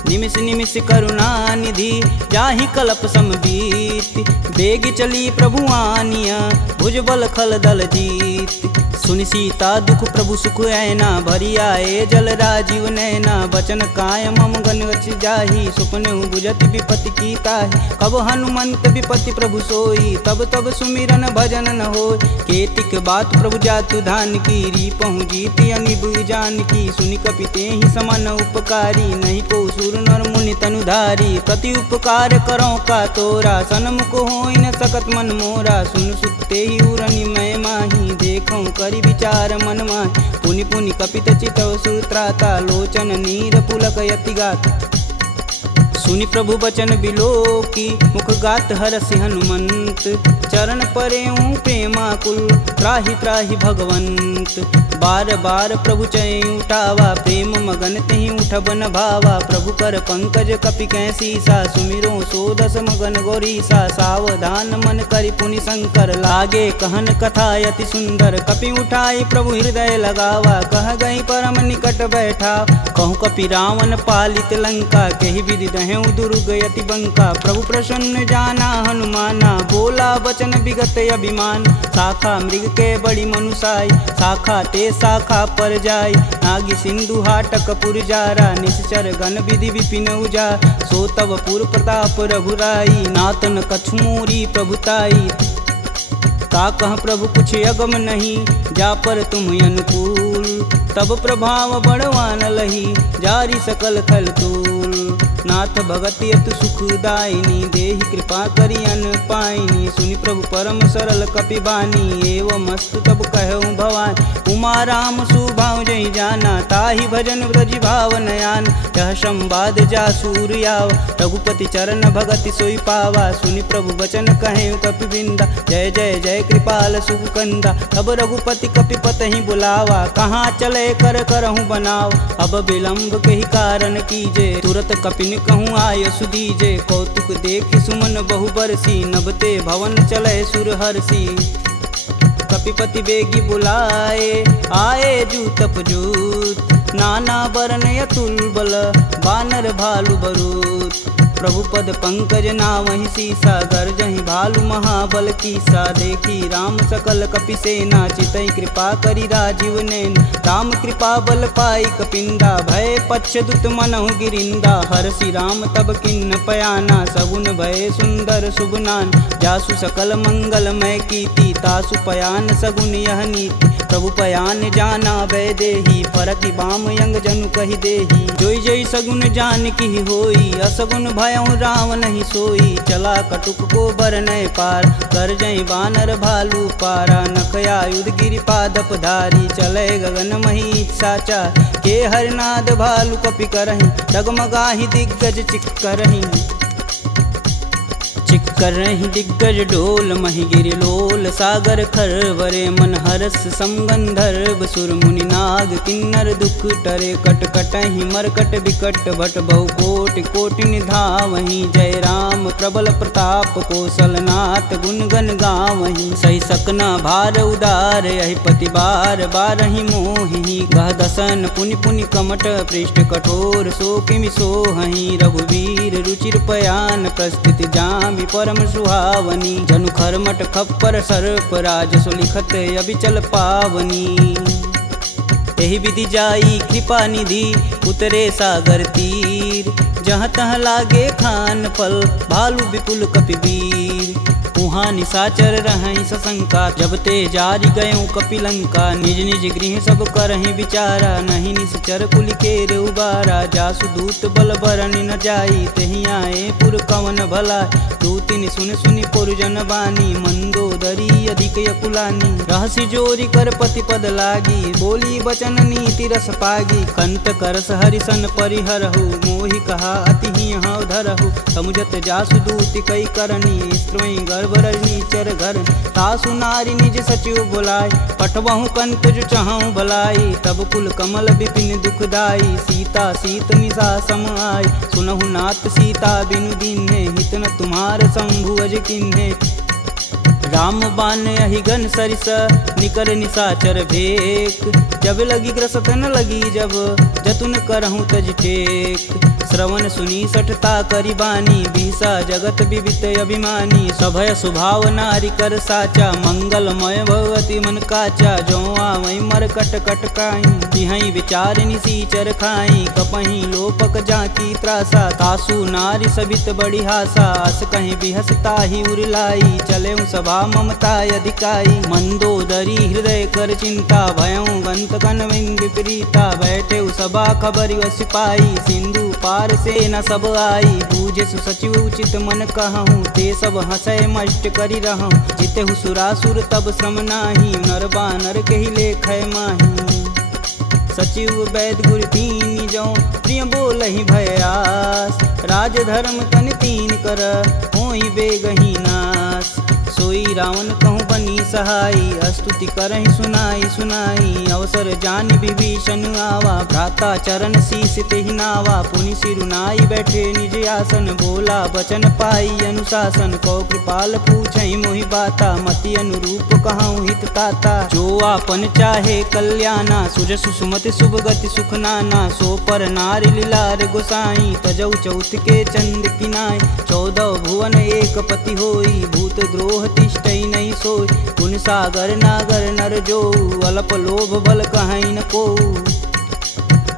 निमिष निमिष करुणा निधि, जाहि कल्प समबीत। बेग चली प्रभु आनिया, भुजबल खल दल जीत। सुनि सीता दुख प्रभु सुख ऐना, भरी आए जल राजीव नैना। बचन काय मम गन गच जाहि, सुपने बुझति विपति की ताहि। कब हनुमंत विपति प्रभु सोई, तब तब सुमिरन भजन न होय। केतिक बात प्रभु जातु धान की, रीपहु जीति अनिबु जान की। सुनि कपिते ही समन उपकारी, नहीं को सुर नर मुनि तनुधारी। प्रति उपकार करो का तोरा, सन्मुख होई न सकत मन मोरा। सुन सुते ही उरनि मैं माही, देखऊँ करि विचार मन माहि। पुनि पुनि कपित चितव सुत्राता, लोचन नीर पुलक यति गाता। सुनि प्रभु बचन बिलोकी, मुख गात हरसि हनुमंत। चरण परेऊँ प्रेमाकुल, त्राहि त्राहि भगवंत। बार बार प्रभु चै उठावा, प्रेम मगन तेहि उठब न भावा। प्रभु कर पंकज कपि कै सीसा, सुमिरो सो दस मगन गौरीसा। सावधान मन करि पुनि शंकर, लागे कहन कथा यति सुंदर। कपि उठाई प्रभु हृदय लगावा, कह गई परम निकट बैठा। कहूँ कपि रावण पालित लंका, कहि विधि दहेउ दुर्ग यति बंका। प्रभु प्रसन्न जाना हनुमाना, बोला बचन विगत अभिमान। शाखा मृग के बड़ी मनुसाई, शाखा ते शाखा पर जाई। नागी सिंधु हाटक पुर जारा, निश्चर गण विधि विपिन उजा। सो तब पुर प्रताप रघुराई, नातन कछु मोरी प्रभुताई। का कह प्रभु कुछ अगम नहीं, जा पर तुम अनुकूल। तब प्रभाव बड़वान लही, जारी सकल खल तूल। नाथ भगति अतु सुखदायिनी, देहि कृपा करि अन पाइनी। सुनि प्रभु परम सरल कपि बानी, एवं अस्तु तब कहऊँ भवानी। उमा राम सुभाव जहि जाना, ताहि भजन ब्रज भाव नयान। यह संवाद जासूर याव, रघुपति चरण भगति सोई पावा। सुनि प्रभु बचन कहें कपि बिंदा, जय जय जय कृपाल सुख कंदा। तब रघुपति कपि पतहि बुलावा, कहाँ चले कर करहूँ बनाव। अब विलंब के ही कारण कीजे, तुरत कपिन कहूँ आय सुदीजे। कौतुक देखि सुमन बहु बरसी, नभते भवन चले सुर हर्षि। कपिपति बेगी बुलाए, आए जूतप जूत। नाना बरन अतुल बल, बानर भालु बरूत। प्रभु पद पंकज नावहि सीसा, गर्जहि भालु महाबल कीसा। देखी राम सकल कपि सेना, चितई कृपा करि राजीव नैन। राम कृपा बल पाई कपिंदा, भय पश्चदुत मनहु गिरिंदा। हरषि राम तब किन्न पयाना, सगुन भय सुंदर शुभनान। जासु सकल मंगलमय कीर्ति, तासु पयान सगुन यह नीति। प्रभु पयान जाना भय देही, फरकि बाम यंग जनु कहि देही। जोई जोई सगुन जान की होई, असगुन भयउ राम नहीं सोई। चला कटुक को बरनय पार, कर जय बानर भालू पारा। नखया युध गिरि पादप धारी, चले गगन मही साचा। के हरनाद भालू कपि करहि, डगमगाहि दिग्गज चिक करहि। चिक्करहि दिग्गज डोल, महि गिरि लोल सागर खरवरे। मन हरस समगंधर्व सुर मुनि नाग, किन्नर दुख टरे। कट कटहि मरकट विकट, भट बहु कोटि कोटि निधावहि। जय राम प्रबल प्रताप, कौशलनाथ गुण गण गावहि। सही सकना भार उदार, यहि पति बार बारहि मोहि। गह दसन पुनि पुनि कमट, पृष्ठ कठोर सो किमि सोहहि। रघुवीर रुचिर पयान, प्रस्थित जामि परम सुहावनी। जनु खरमट खप्पर सर्प, राज सुलिखत अबिचल पावनी। एहि विधि जाई कृपा निधि, उतरे सागर तीर। जहाँ तहाँ लागे खान फल, भालू विपुल कपि वीर। वहाँ निशाचर रहई सशंका, जब ते जारी गयों कपिलंका। निज निज गृह सब करहि विचारा, नहीं निश्चर कुल के रे उबारा। जासु दूत बल बरनि न जाई, तेहि आए पुर कवन भला। दूतिन सुन सुनि पुरजन बानी, मंदोदरी अधिक यकुलानी। रहसि जोरी कर पति पद लागी, बोली बचन नीति रस पागी। कंत करस हरिसन परिहरहु, मोहि कहा अति ही हव धरहु। समुझत जासु दूति कई करनी, स्त्रोई गर्भ रजनी चर घर। तासु नारी निज सचिव बुलाय, पठबहु कंत जो चहु भलाई। तब कुल कमल विपिन दुखदाई, सीता सीत निशा सम आय। सुनहु नाथ सीता बिनु दीन्हे, हित न तुम्हार शंभु अज किन्हे। राम बान अहिगन सरिस, निकर निशाचर भेक। जब लगी ग्रसत न लगी जब, जतुन करहूँ तज टेक। श्रवण सुनी सठता करी बानी, बीसा जगत विवित अभिमानी। सभय स्वभाव नारी कर साचा, मंगलमय भगवती मन काचा। जो आवै मर कट कट काई, तिहै विचार निसीचर खाई। कपहि लोपक जाकी त्रासा, तासु नारी सबित बड़ी हासा। अस कहीं बिहसता ही उरलाई, चले सभा ममता अधिकाई। मंदोदरी हृदय कर चिंता, भयं गंत कन विपरीता। बैठे सभा खबर सिपाही, सिंधु पार से न सब आई। बूझे सुसचिव उचित मन कहूँ, ते सब हंसय मष्ट करी रहूँ। जितेहु सुरासुर तब श्रम नाही, नर बानर केहि लेखय माही। सचिव वैद गुर तीन जौ, प्रिय बोलहि भयास। राज धर्म तन तीन कर, होई बेगहि नास। सोई रावण कहूँ बनी सहाई, स्तुति करहि सुनाई सुनाई। अवसर जानि विभीषण आवा, भ्राता चरण शीस तेहि नावा। पुनि सिरुनाई बैठे निज आसन, बोला बचन पाई अनुशासन। कौ कृपाल पूछहि मोहि बाता, मति अनुरूप कहूँ हित ताता। जो आपन चाहे कल्याणा, सुजसु सुमति शुभ गति सुख नाना। सो पर नारी लीलार गोसाई, तजौ चौथ के चंद किनाई। 14 भुवन एक पति होई, भूत द्रोह तिष्ठै नहीं सोई। गुण सागर नागर नर जो, अल्प लोभ बल कहीं न को।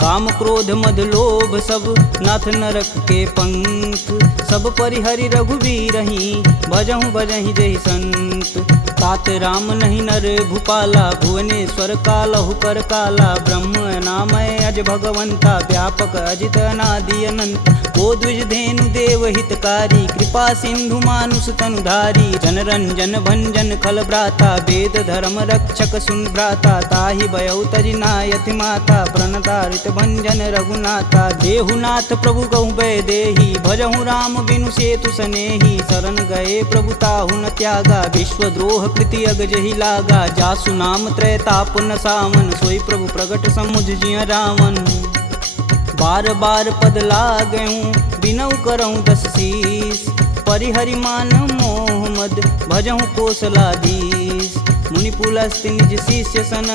काम क्रोध मद लोभ सब, नाथ नरक के पंख। सब परिहरि रघुवीरहि, भजहु भजहि जहि संत। तात राम नहीं नर भूपाला, भुवनेश्वर कालहु कर काला। ब्रह्म नामय अज भगवंता, व्यापक अजित अनादि अनंत। वो द्विज धेनु देव हितकारी, कृपा सिंधु मानुष तनुधारी। जन रंजन भंजन खल भ्राता, वेद धर्म रक्षक सुन भ्राता। ताहि भयउ तजि नायति माता, प्रणतारित भंजन रघुनाथा। देहुनाथ प्रभु कहु भय देहि, भजहु राम बिनु सेतु सनेहि। शरण गए प्रभु ताहु न त्यागा, विश्वद्रोह कृति अग जहि लागा। जासु नाम त्रैताप न सावन, सोई प्रभु प्रगट समुझ जिय रावण। बार बार पद लागऊं, बिनऊ करऊं 10 शीस। परिहरि मान मोह मद, भजहु कोसलाधीश। मुनि पुलस्त्य निज शिष्य सन,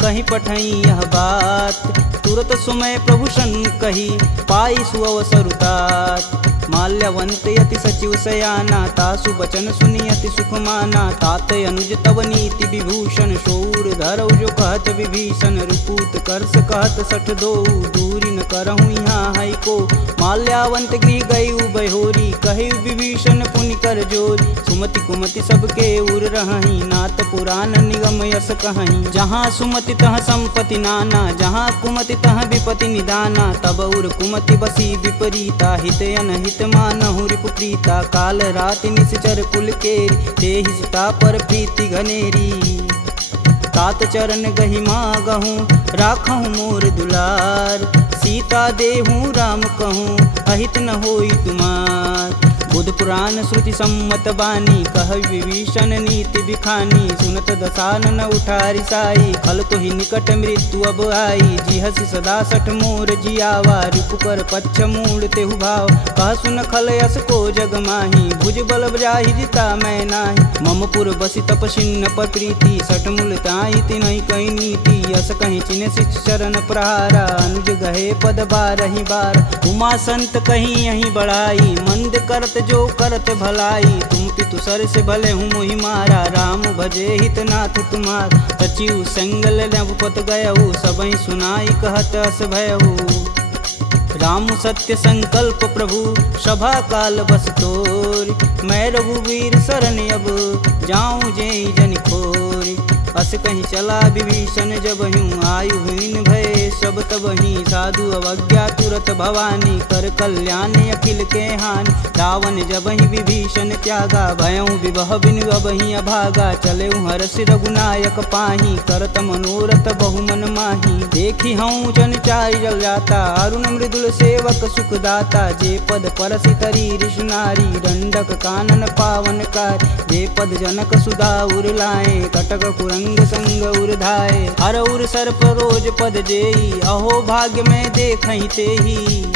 कहीं पठई यह बात। तुरत सुमय प्रभु सन कही, पाई सुअवसर तात। माल्यवंत यति सचिव सयाना, तासु बचन सुनि अति सुख माना। तात अनुज तव नीति विभूषण, शौर धरऊ जो कहत विभीषण। रुपूत करस कहत सठ दोऊ, दूरी न करहूँ यहाँ है को। माल्यावंत गृह गयु बहोरी, कहे विभीषण पुनि कर जोरी। सुमति कुमति सबके उर रहहीं, नाथ पुराण निगम यस कहीं। जहाँ सुमति तह संपत्ति नाना, जहाँ कुमति तह विपति निदाना। तब उर कुमति बसी विपरीता, हित अनहित मानहु रिपु प्रीता। काल राति निश्चर कुल केरी, तेहि सीता पर प्रीति घनेरी। तात चरण गहि मागहूँ, राखहूँ मोर दुलार। सीता देहूँ राम कहूँ, अहित न होई तुमार। बुध पुराण श्रुति सम्मत बानी, कह विभीषण नीति बिखानी। सुनत दसानन उठारी साई, खल तो ही निकट मृत्यु अब आई। जिहसि सदा सठ मोर जियावा, रिपु कर पच्छ मूड तेहु भाव। कह सुन खल यस को जग माही, भुज बल जाहि जिता मैं नाही। मम पुर बसि तपसिन्न पर प्रीति, सठ मूल ताहि तिनहि कही नीति। यस कहीं चिन्ह शिष्य चरण प्रहारा, अनुज गहे पद बारहि बार। उमा संत कहीं यहीं बढ़ाई, मंद करत जो करत भलाई। तुम पितु सर से भले हूँ मोहि मारा, राम भजे हित नाथ तुम्हार। सचिव संगल नभपत गयहु, सबहि सुनाई कहत अस भयहु। राम सत्य संकल्प प्रभु सभा काल बस तोर। मैं रघुवीर शरण अब जाऊं जय जन खोर। अस कहीं चला विभीषण जब हूँ आयुहीन भय सब तब ही साधु अवज्ञा तुरत भवानी कर कल्याण अखिल के हानि। रावण जब ही विभीषण त्यागा भयऊ विभह बिनु अब ही अभागा। चले हर्ष रघुनायक पाही करत मनोरथ बहुमन माही। देखी हूँ जन चारि जल जाता अरुण मृदुल सेवक सुखदाता। जे पद परसि तरी ऋषुनारी दंडक कानन पावन कार। जे पद जनक सुधा उर लाए कटक कुरंग संग उर्धाए। हर उर सर्प रोज पद जेई अहो भाग्य में देखहि तेहि।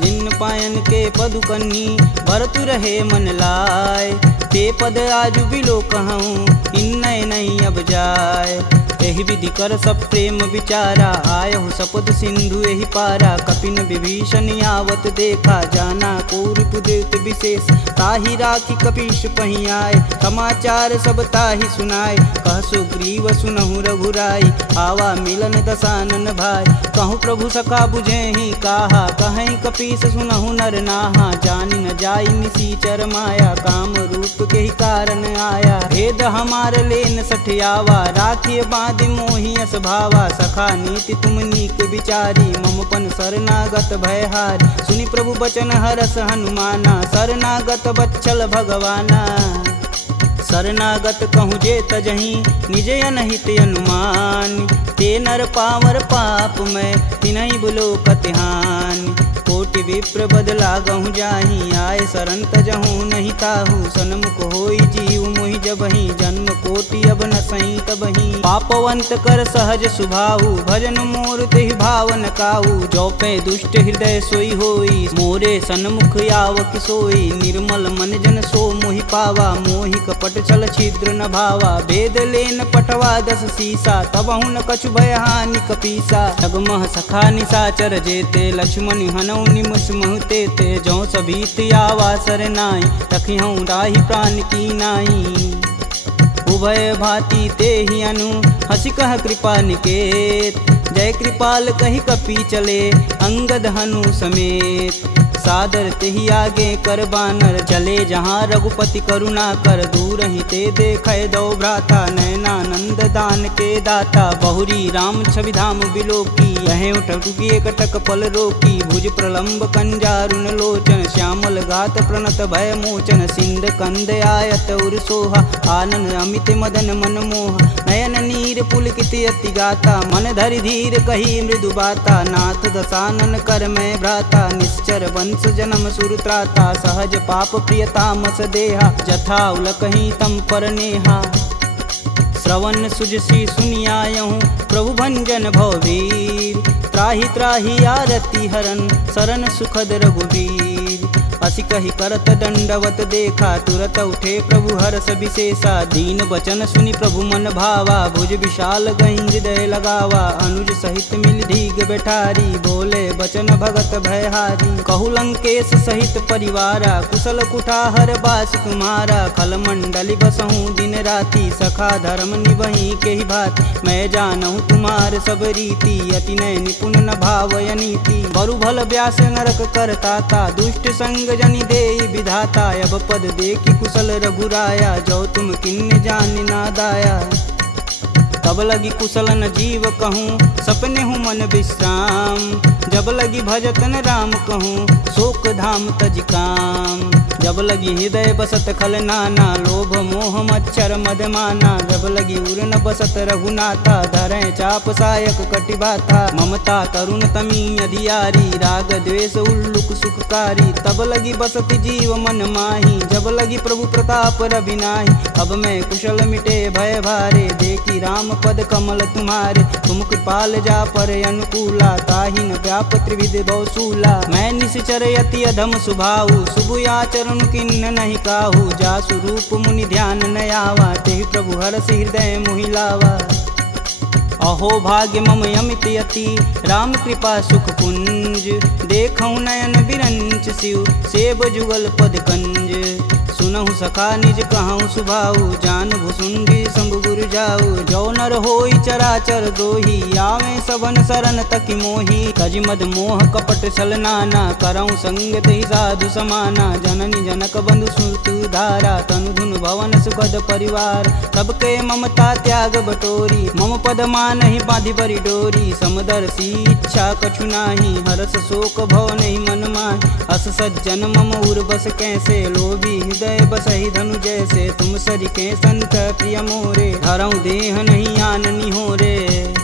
जिन पायन के पदु कन्ही भरतु रहे मन लाय। ते पद आजु बिलो कहूँ इन्नय नहीं अब जाय। एहि विधि कर सब प्रेम विचारा आयहु सपद सिंधु एहि पारा। कपिन विभीषण आवत देखा जाना कौरपुदित विशेष। ताहि राखी कपीश पही आए समाचार सब ताहि सुनाए। कह सुग्रीव सुनहु रघुराई आवा मिलन दसानन भाई। कहूँ प्रभु सखा बुझे ही काहा कहीं कपीस सुनहु नर नाहा। जानि न जाई निसीचर माया काम रूप के ही कारण आया। भेद हमार लेन सठियावा राखिय बांधि मोहि अस भावा। सखा नीति तुम नीक विचारी ममपन शरणागत भयहारी। सुनि प्रभु बचन हरस हनुमाना शरणागत बच्चल भगवाना। शरणागत कहूँ जे तजही निज अनहित अनुमान। ते नर पावर पाप में तिनहि बुलो कतिहान। कोटि विप्र बदला गहूँ जाही आए शरण तजहूँ नहीं ताहू। सन्मुख होई जीव मोहि जबहि जन्म कोटि अब न सही तबहि। पापवंत कर सहज सुभाऊ भजन मोर तेहि भावन काऊ। जौपे दुष्ट हृदय सोई होई मोरे सन्मुख आव किसोई। निर्मल मन जन सो मोहि पावा मोहि कपट छल छिद्र न भावा। भेद लेन पटवा दस सीसा तबहु न कछु भय हानि कपीसा। जगमह सखा निसाचर जेते लक्ष्मण हनौ निमस महते ते। जौ सभीत आवा सरनाई रखिहूँ राही प्राण की नाई। उभय भांति ते ही अनु हसी कह कृपा निकेत। जय कृपाल कही कपी चले अंगद हनु समेत। सादर तेहि आगे कर बानर चले जहाँ रघुपति करुणा कर। दूर ही ते देखै दो भ्राता नयनानंद दान के दाता। बहुरी राम छवि धाम बिलोकी यहें उठुकी एकटक पल रोकी। भुज प्रलंब कंजारुन लोचन श्यामल गात प्रणत भय मोचन। सिंध कंद आयत उर सोहा आनन अमित मदन मन मोह। नयन नीर पुलकित अति गाता मन धरि धीर कही मृदु बाता। नाथ दसानन कर मैं भ्राता निश्चर वंश जन्म सुरत्राता। सहज पाप प्रियता मस देहा जथा उलकहीं तम पर नेहा। श्रवण सुजसी सुनियायहूँ प्रभु भंजन भववीर। त्राहि त्राहि आरती हरन शरण सुखद रघुवीर। असी कही करत दंडवत देखा तुरत उठे प्रभु हर्ष विशेषा। दीन बचन सुनि प्रभु मन भावा भुज विशाल गही हृदय लगावा। अनुज सहित मिल धीग बैठारी बोले बचन भगत भयहारी। कहु लंकेश सहित परिवारा कुशल कुठाहर बास तुम्हारा। खल मंडली बसहूँ दिन राति सखा धर्म निबही के ही भात। मैं जानहूँ तुम्हार सब रीति अति नय निपुण न भावय नीति। बरु भल व्यास नरक करताता दुष्ट संग जनि देई विधाता। अब पद देखी कुशल रघुराया जो तुम किन्ने जान ना दाया। तब लगी कुशल न जीव कहूँ सपने हूँ मन विश्राम। जब लगी भजतन राम कहूँ शोक धाम तज काम। जब लगी हृदय बसत खल नाना लोभ मोह मच्छर मदमाना। जब लगी उर न बसत रघुनाथा धरें चाप सायक कटिबाथा। ममता तरुण तमी अधियारी राग द्वेष उल्लुक सुखकारी। तब लगी बसत जीव मन माही जब लगी प्रभु प्रताप रविनाही। अब मैं कुशल मिटे भय भारे देखी राम पद कमल तुम्हारे। तुम कृपाल जा पर अनुकूला ताहि न व्याप त्रिविध बहुसूला। मैं निश्चर यति अधम सुभाऊ शुभ आचरण किन्न नहीं काहू। जासु रूप मुनि ध्यान न आवा तेहि प्रभु हरसि हृदय मोहि लावा। अहो भाग्य मम अमित यति राम कृपा सुख पुंज। देखऊँ नयन बिरंच शिव सेब जुगल पद कंज। सुनहु सखा निज कहूँ सुभाऊ, जान भुसुंडी शंभु गुरु जाऊ। जो नर होई चराचर दोही, आवे सबन शरण तकी मोही। तज मद मोह कपट छल नाना, करऊँ संग तेहि साधु समाना। जननी जनक बंधु सुत धारा, तनु धुन भवन सुखद परिवार। सबके ममता त्याग बटोरी, मम पद मानहि बांधि बरी डोरी। समदर्शी इच्छा कछु नाही, हरस शोक भव नहीं मन माहि। अस सज्जन मम उर बस कैसे, लोभी हृदय बसहि धनु जैसे। तुम सरिके संत प्रिय मोरे, धरऊँ देह नहीं आननी हो रे।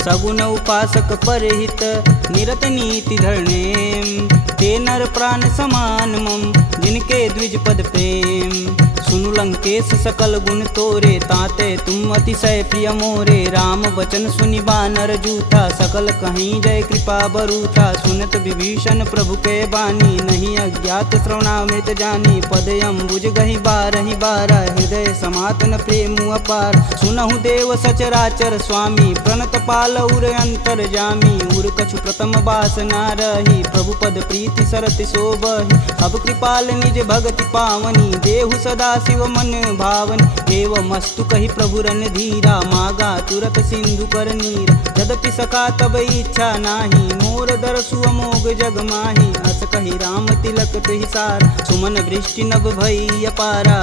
सगुन उपासक परहित, निरत नीति धरणे। ते नर प्राण समान मम, जिनके द्विज पद प्रेम। सुनु लंकेश सकल गुण तोरे, ताते तुम अतिशय प्रिय मोरे। राम बचन सुनि बानर जूठा, सकल कहीं जय कृपा बरूठा। सुनत विभीषण प्रभु के बानी, नहीं अज्ञात श्रवणामृत जानी। पद अम्बुज गहि बारहि बारा, हृदय समातन प्रेम अपार। सुनहु देव सचराचर स्वामी, प्रणत पाल उर अंतर जामी। उर कछु प्रथम बास ना रही, प्रभु पद प्रीति सरति शोभहि। अब कृपाल निज भगति पावनी, देहु सदा शिव मन भावनी। एवमस्तु कहि प्रभु रन धीरा, मागा तुरत सिंधु कर नीर। यद्यपि सखा तब इच्छा नाही, मोर दरसु अमोघ जग माही। अस कहि राम तिलक तुहि सार, सुमन वृष्टि नभ भई अपारा।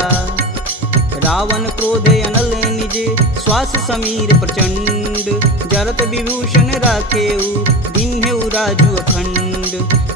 रावण क्रोधे अनल निज, श्वास समीर प्रचंड। जरत विभूषण राखेऊ, दिन्हेऊ राजु अखंड।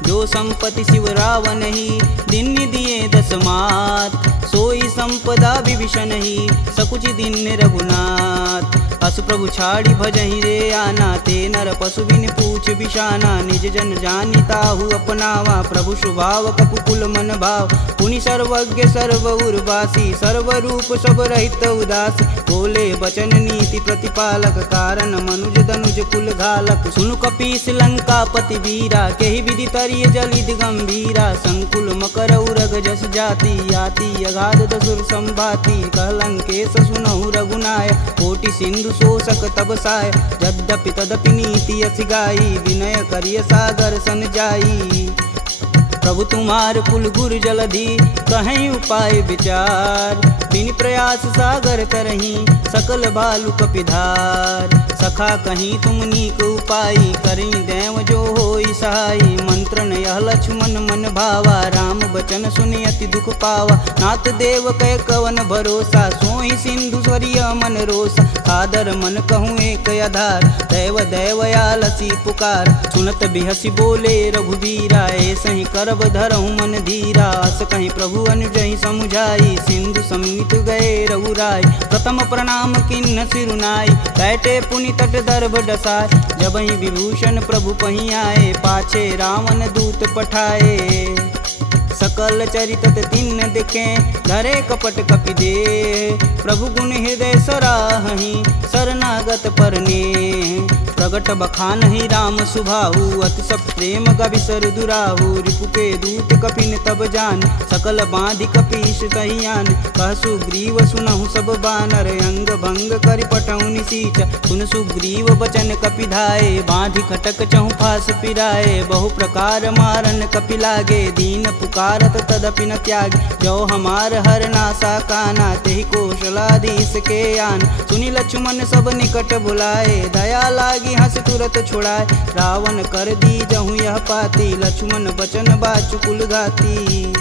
जो संपत्ति शिव रावण ही, दिन दिए 10 मात। सोई संपदा विभीषण ही, सकुच दिन रघुनाथ। अस प्रभु छाड़ी भजहि रे आना, ते नर पशु बिन पूछ बिशाना। निज जन जानि ताहु अपनावा, प्रभु स्वभाव कपुकुल मन भाव। पुनि सर्वज्ञ सर्व उर्वासी, सर्वरूप सब रहित उदासी। बोले बचन नीति प्रतिपालक, कारण मनुज धनुज कुल घालक। सुनु कपीस लंकापति वीरा, केहि विधि तरिय जलिद गंभीरा। संकुल मकर उरग जस जाति, याति अगाध दसुर संभाति। कहलंकेश सुनहु रघुनाय, कोटि सिंधु शोषक तब साय। यद्यपि तदपि नीति यस गाई, विनय करिय सागर सन जाई। प्रभु तुम्हार कुल गुर जलधि, कहीं उपाय विचार। बिन प्रयास सागर तरही, सकल भालु कपिधार। सखा कहीं तुम नीक उपाय, करी देव जो होई सहाई। मंत्रन यह लक्ष्मण मन भावा, राम बचन सुनि अति दुख पावा। नाथ देव कै कवन भरोसा, सोहि सिंधु स्वरिय मन रोसा। सादर मन कहूँ एक आधार, दैव दैवयालसी पुकार। सुनत बिहसी बोले रघुबीरा, ऐसहि करब धरहु मन धीरा। अस कहीं प्रभु अनुजहि समुझाई, सिंधु समीत गए रघुराय। प्रथम प्रणाम किन्न सिरुनाई, बैठे पुनि तट दर्भ डसाय। जबहि विभूषण प्रभु पहीं आए, पाछे रावण दूत पठाए। सकल चरित तिन्न देखे, धरे कपट कपि दे। प्रभु गुण हृदय सराहहि, शरणागत परने। प्रगट बखानहि राम सुभाहु, अति सब प्रेम गविसर दुराहु। रिपु के दूत कपिन तब जान, सकल बांधि कपीश तहियान। कह सुग्रीव सुनहु सब बानर, अंग भंग करि पठौं निसीच। सुन सुग्रीव बचन कपि धाये, बांधि खटक चहु फास पिराए। बहु प्रकार मारन कपि लागे, दीन पुकारत तदपि न त्याग। जो हमार हर नासा काना, तेहि कौशलाधीश के आन। सुनि लक्ष्मण सब निकट बुलाए, दया लागी हंस तुरत छुड़ाए। रावण कर दी जहूँ यह पाती, लक्ष्मण बचन बाचुकुल घाती।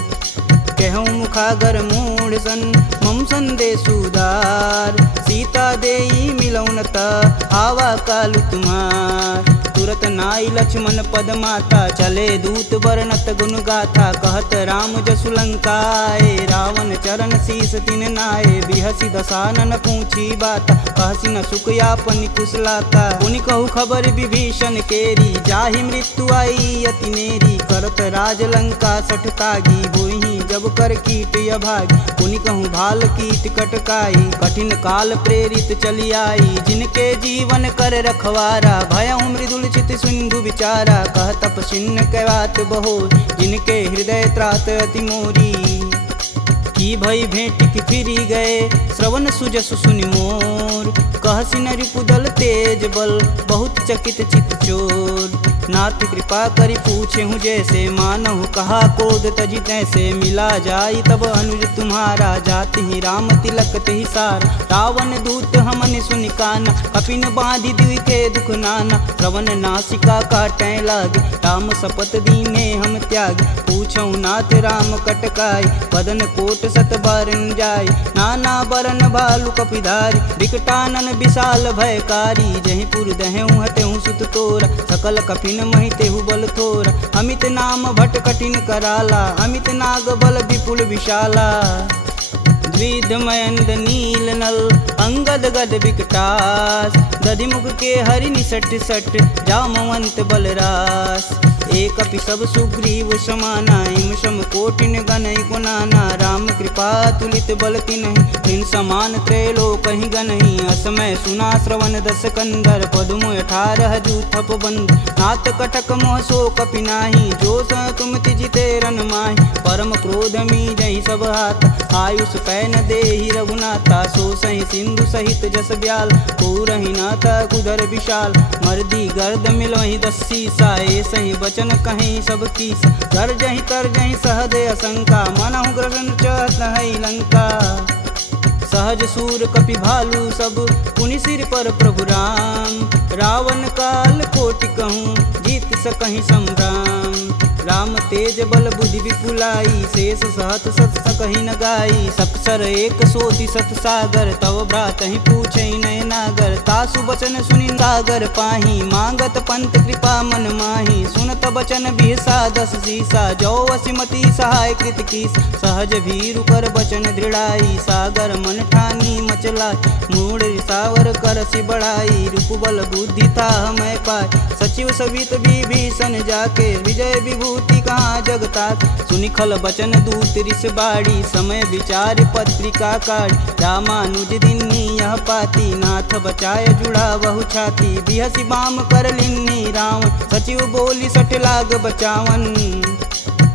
कहूँ मुखागर मूढ़ सन, मम संदेश उदार। सीता देई मिलौनता, आवा कालु तुम्हार। तुरत नाई लक्ष्मण पद माता, चले दूत बरनत गुण गाथा। कहत राम जसु लंकाए, रावण चरण शीस तिन नाये। बिहसी दसानन पूछी बाता, कहसी न सुख यापन कुशलाता। पुनि कहु खबर विभीषण केरी, जाहि मृत्यु आई अति नेरी। करत राज लंका सठ तागी, होहि जब कर कीट अभागी। पुनि कहूँ भाल कीट कटकाई, कठिन काल प्रेरित चली आई। जिनके जीवन कर रखवारा, भयउ मृदुल चित सिंधु विचारा। कह तपसिन्न कैवात बहो, जिनके हृदय त्रात अति मोरी। की भई भेंट की फिरी गए, श्रवण सुजस सुनि मोर। मोर। कहसी न रिपुदल तेज बल बहुत चकित चित चोर। नाथ कृपा करी पूछे हूँ जैसे मानहु कहा कोद तजी तैसे। मिला जाई तब अनुज तुम्हारा जाति ही राम तिलक ही सारा। रावण दूत हमन सुनि काना कपिन बांधि दिव्य के दुख नाना। श्रवण नासिका काटै लागे राम शपथ दीने हम त्याग। पूछौ नाथ राम कटकाई बदन कोट सत बारन जाय। नाना बरन भालु कपिधारी विकटानन विशाल भयकारी। जहि पुर दहु हतेहु सुत तोरा सकल कपिन महितेहु बल थोरा। अमित नाम भट कठिन कराला अमित नाग बल विपुल विशाला। द्विध मयंद नील नल अंगद गद विकटास। दधिमुख के हरि निसट सट जामवंत बलरास। एक अपि सब सुग्रीव समाना इम सम कोटिन गनई गुनाना। राम कृपा तुलित बल तिन्हि तिन समान त्रैलोक ही गनहि। असमय सुना श्रवण दस कंदर पदुम 18 जूथप बंद। नाथ कटक मोह सो कपि नाही जो स तुम तिजिते रन माहि। परम क्रोध मी जहि सब हाथ आयुष पैन देहि रघुनाथा। सो सहि सिंधु सहित जस ब्याल पूरहि नाथा कुधर विशाल। मर्दी गर्द मिलोहि 10 सीसा ए सही बचन कहीं सब कीस। गर्जहि तरजहि सहदे असंका मनहु ग्रसन चहत है लंका। सहज सूर कपि भालू सब पुनि सिर पर प्रभु राम। रावण काल कोटि कहूँ जीत सकहि संग्राम। राम तेज बल बुद्धि विपुलाई शेष सहत सत सकहि न गाई। सकसर एक सोति सत सागर तव भ्रात ही पूछै नय नागर। तासु बचन सुनि सागर पाही मांगत पंत कृपा मन माही। सुनत बचन बिहसा 10 सीसा जो वसिमती सहाय कृत कीस। सहज भीरु कर बचन दृढ़ाई सागर मन ठानी मचला। मूढ़ सावर करसि बढ़ाई रूप बल बुद्धि था मैं पाय। सचिव सवित विभीषण जाके विजय विभूति कहाँ जगता। सुनिखल बचन दूत ऋष बाड़ी समय विचार पत्रिका काढ़। रामानुज दिन्नी यह पाती नाथ बचाय जुड़ा बहु छाती। बिहसी बाम कर लिन्नी रावण सचिव बोली सट लाग बचावन।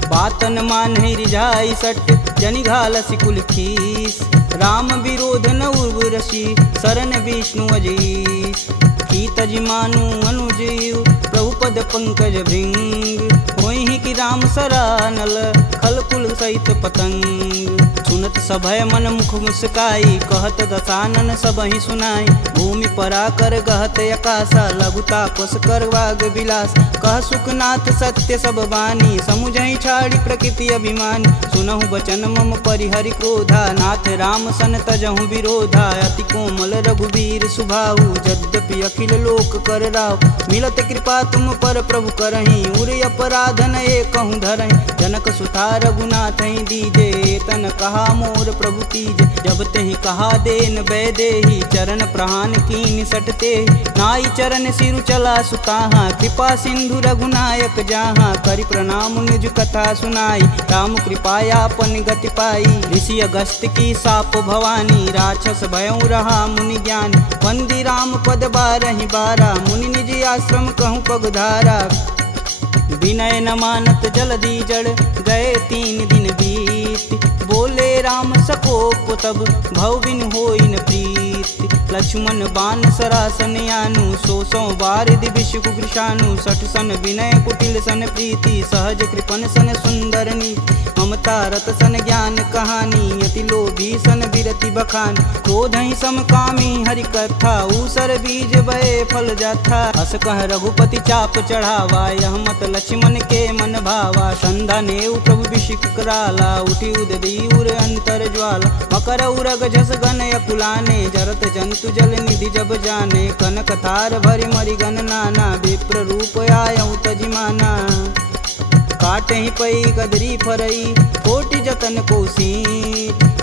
बातन मान रिझाई सट जनि घालसी कुल खीस। राम विरोध न उर्वरसी शरण विष्णु अजीस। की तज मानु अनुजीव प्रभु पद पंकज भृंग। होहि कि राम सरानल खल कुल सहित पतंग। सुनत सभय मन मुख मुस्काई कहत दसानन सबहि सुनाई। भूमि परा कर गहत आकाशा लघु तापस कर वाग विलास। कह सुखनाथ सत्य सब बानी समुझहि छाड़ी प्रकृति अभिमानी। सुनहु बचन मम परिहरि क्रोधा नाथ राम सन तजहु विरोधा। अति कोमल रघुवीर सुभाहु यद्यपि अखिल लोक कर राव। मिलत कृपा तुम पर प्रभु करहि उर अपराधन एकहु धरहि। जनक सुता रघुनाथ दीजे तन कहा मोर प्रभु तीज। जब तेहि कहा देन बैदेही चरण प्रहान कीन सटते। नाई चरण सिरु चला सुताहा कृपा सिंधु रघुनायक जहाँ। करि प्रणाम निज कथा सुनाई राम कृपायापन गति पाई। ऋषि अगस्त की साप भवानी राक्षस भयउ रहा मुनि ज्ञान। वंदी राम पद 12 मुनि निज आश्रम कहूँ पगधारा। विनय न मानत जलधि जड़ गए 3 दिन बीत। बोले राम सकोप तब भव बिन होई न प्रीत। लक्ष्मण बाण सरासन यानु 100 बार दिविश कुकृशानु। 60 सन विनय कुटिल सन प्रीति सहज कृपन सन सुंदर नीति। ममता रत सन ज्ञान कहानी अति लोभी सन विरति बखान। क्रोधहि समकामी हरि कथा ऊसर बीज भय फल जाथा। अस कह रघुपति चाप चढ़ावा यह मत लक्ष्मण के मन भावा। संधा नेउ प्रभु विषिक कराला उठी उददी उर अंतर ज्वाला। मकर उरग झस गन अकुलाने जरत जंतु जल निधि जब जाने। कनक थार भरि मरि गन नाना विप्र रूप आयउ तजिमाना। काटे ही पई कदरी फरई कोटि जतन कोसी।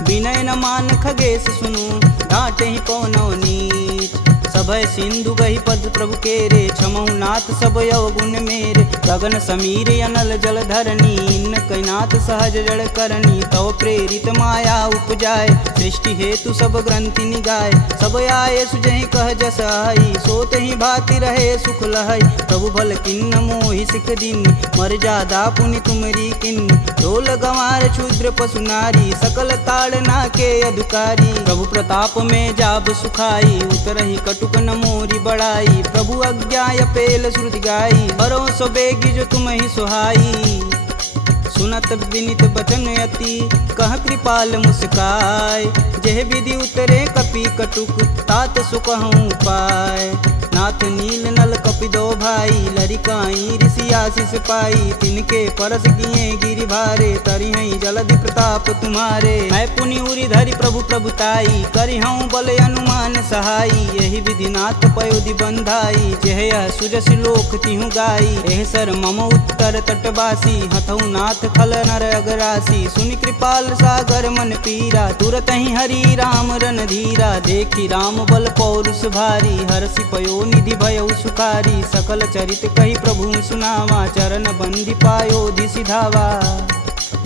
विनय न मान खगेश सुनु डांटे ही पौनौ नीच। प्रभय सिंधु गही पद प्रभु केरे, छमहु नाथ सब अवगुण मेरे। गगन समीर अनल जल धरनी, इन कैनाथ सहज जड़ करनी। तव प्रेरित माया उपजाय, सृष्टि हेतु सब ग्रंथि निगाय। सब आए सुजहि कह जस आई, सोत ही भाति रहे सुख लहई। प्रभु भल किन्न मोहि सिख दीनी, मर्यादा पुनि तुमरी किन्नी। ढोल गंवार क्षुद्र पशु नारी, सकल ताड़ना के अधिकारी। प्रभु प्रताप में जाब सुखाई, उतरहि कटुक न मोरी बड़ाई। प्रभु आज्ञा पेल श्रुति गाई, बरो सो बेगी जो तुम ही सुहाई। सुनत विनित बचन अति, कह कृपाल मुस्काय। जेह विधि उतरे कपि कटुक, तात सुकहूँ पाय। नाथ नील नल कपि दो भाई, लरिकाई ऋषि आशीष पाई। तिनके परस किए गिरि भारे, तरिहई जलधि प्रताप तुम्हारे। मैं पुनि उरि धरि प्रभु प्रभुताई, करिहऊँ बल अनुमान सहाई। यही विधि नाथ पयोधि बंधाई, जेह यह सुजस लोक तिहु गाई। एह सर मम उत्तर तटवासी, हथऊ नाथ खल नर अगरासी। सुनि कृपाल सागर मन पीरा, तुरत ही हरि राम रन धीरा। देखी राम बल पौरुष भारी, हरषि पयो निधि भयउ सुखारी। सकल चरित कही प्रभु सुनावा, चरण बंधि पायोधि सिधावा।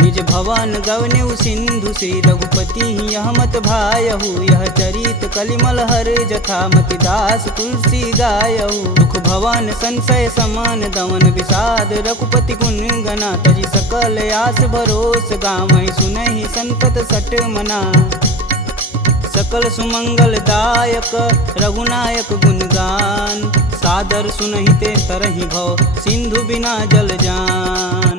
निज भवन गवनेउ सिंधु से, रघुपति यह मत भायहु। यह चरित कलिमल हर जथा, मति दास तुलसी गायहु। दुख भवन संशय समान, दमन विषाद रघुपति गुण गना। तजि सकल आस भरोस, गावहि सुनहि संतत सट मना। सकल सुमंगल दायक रघुनायक गुणगान, सादर सुनहि ते तरहि भव, सिंधु बिना जल जान।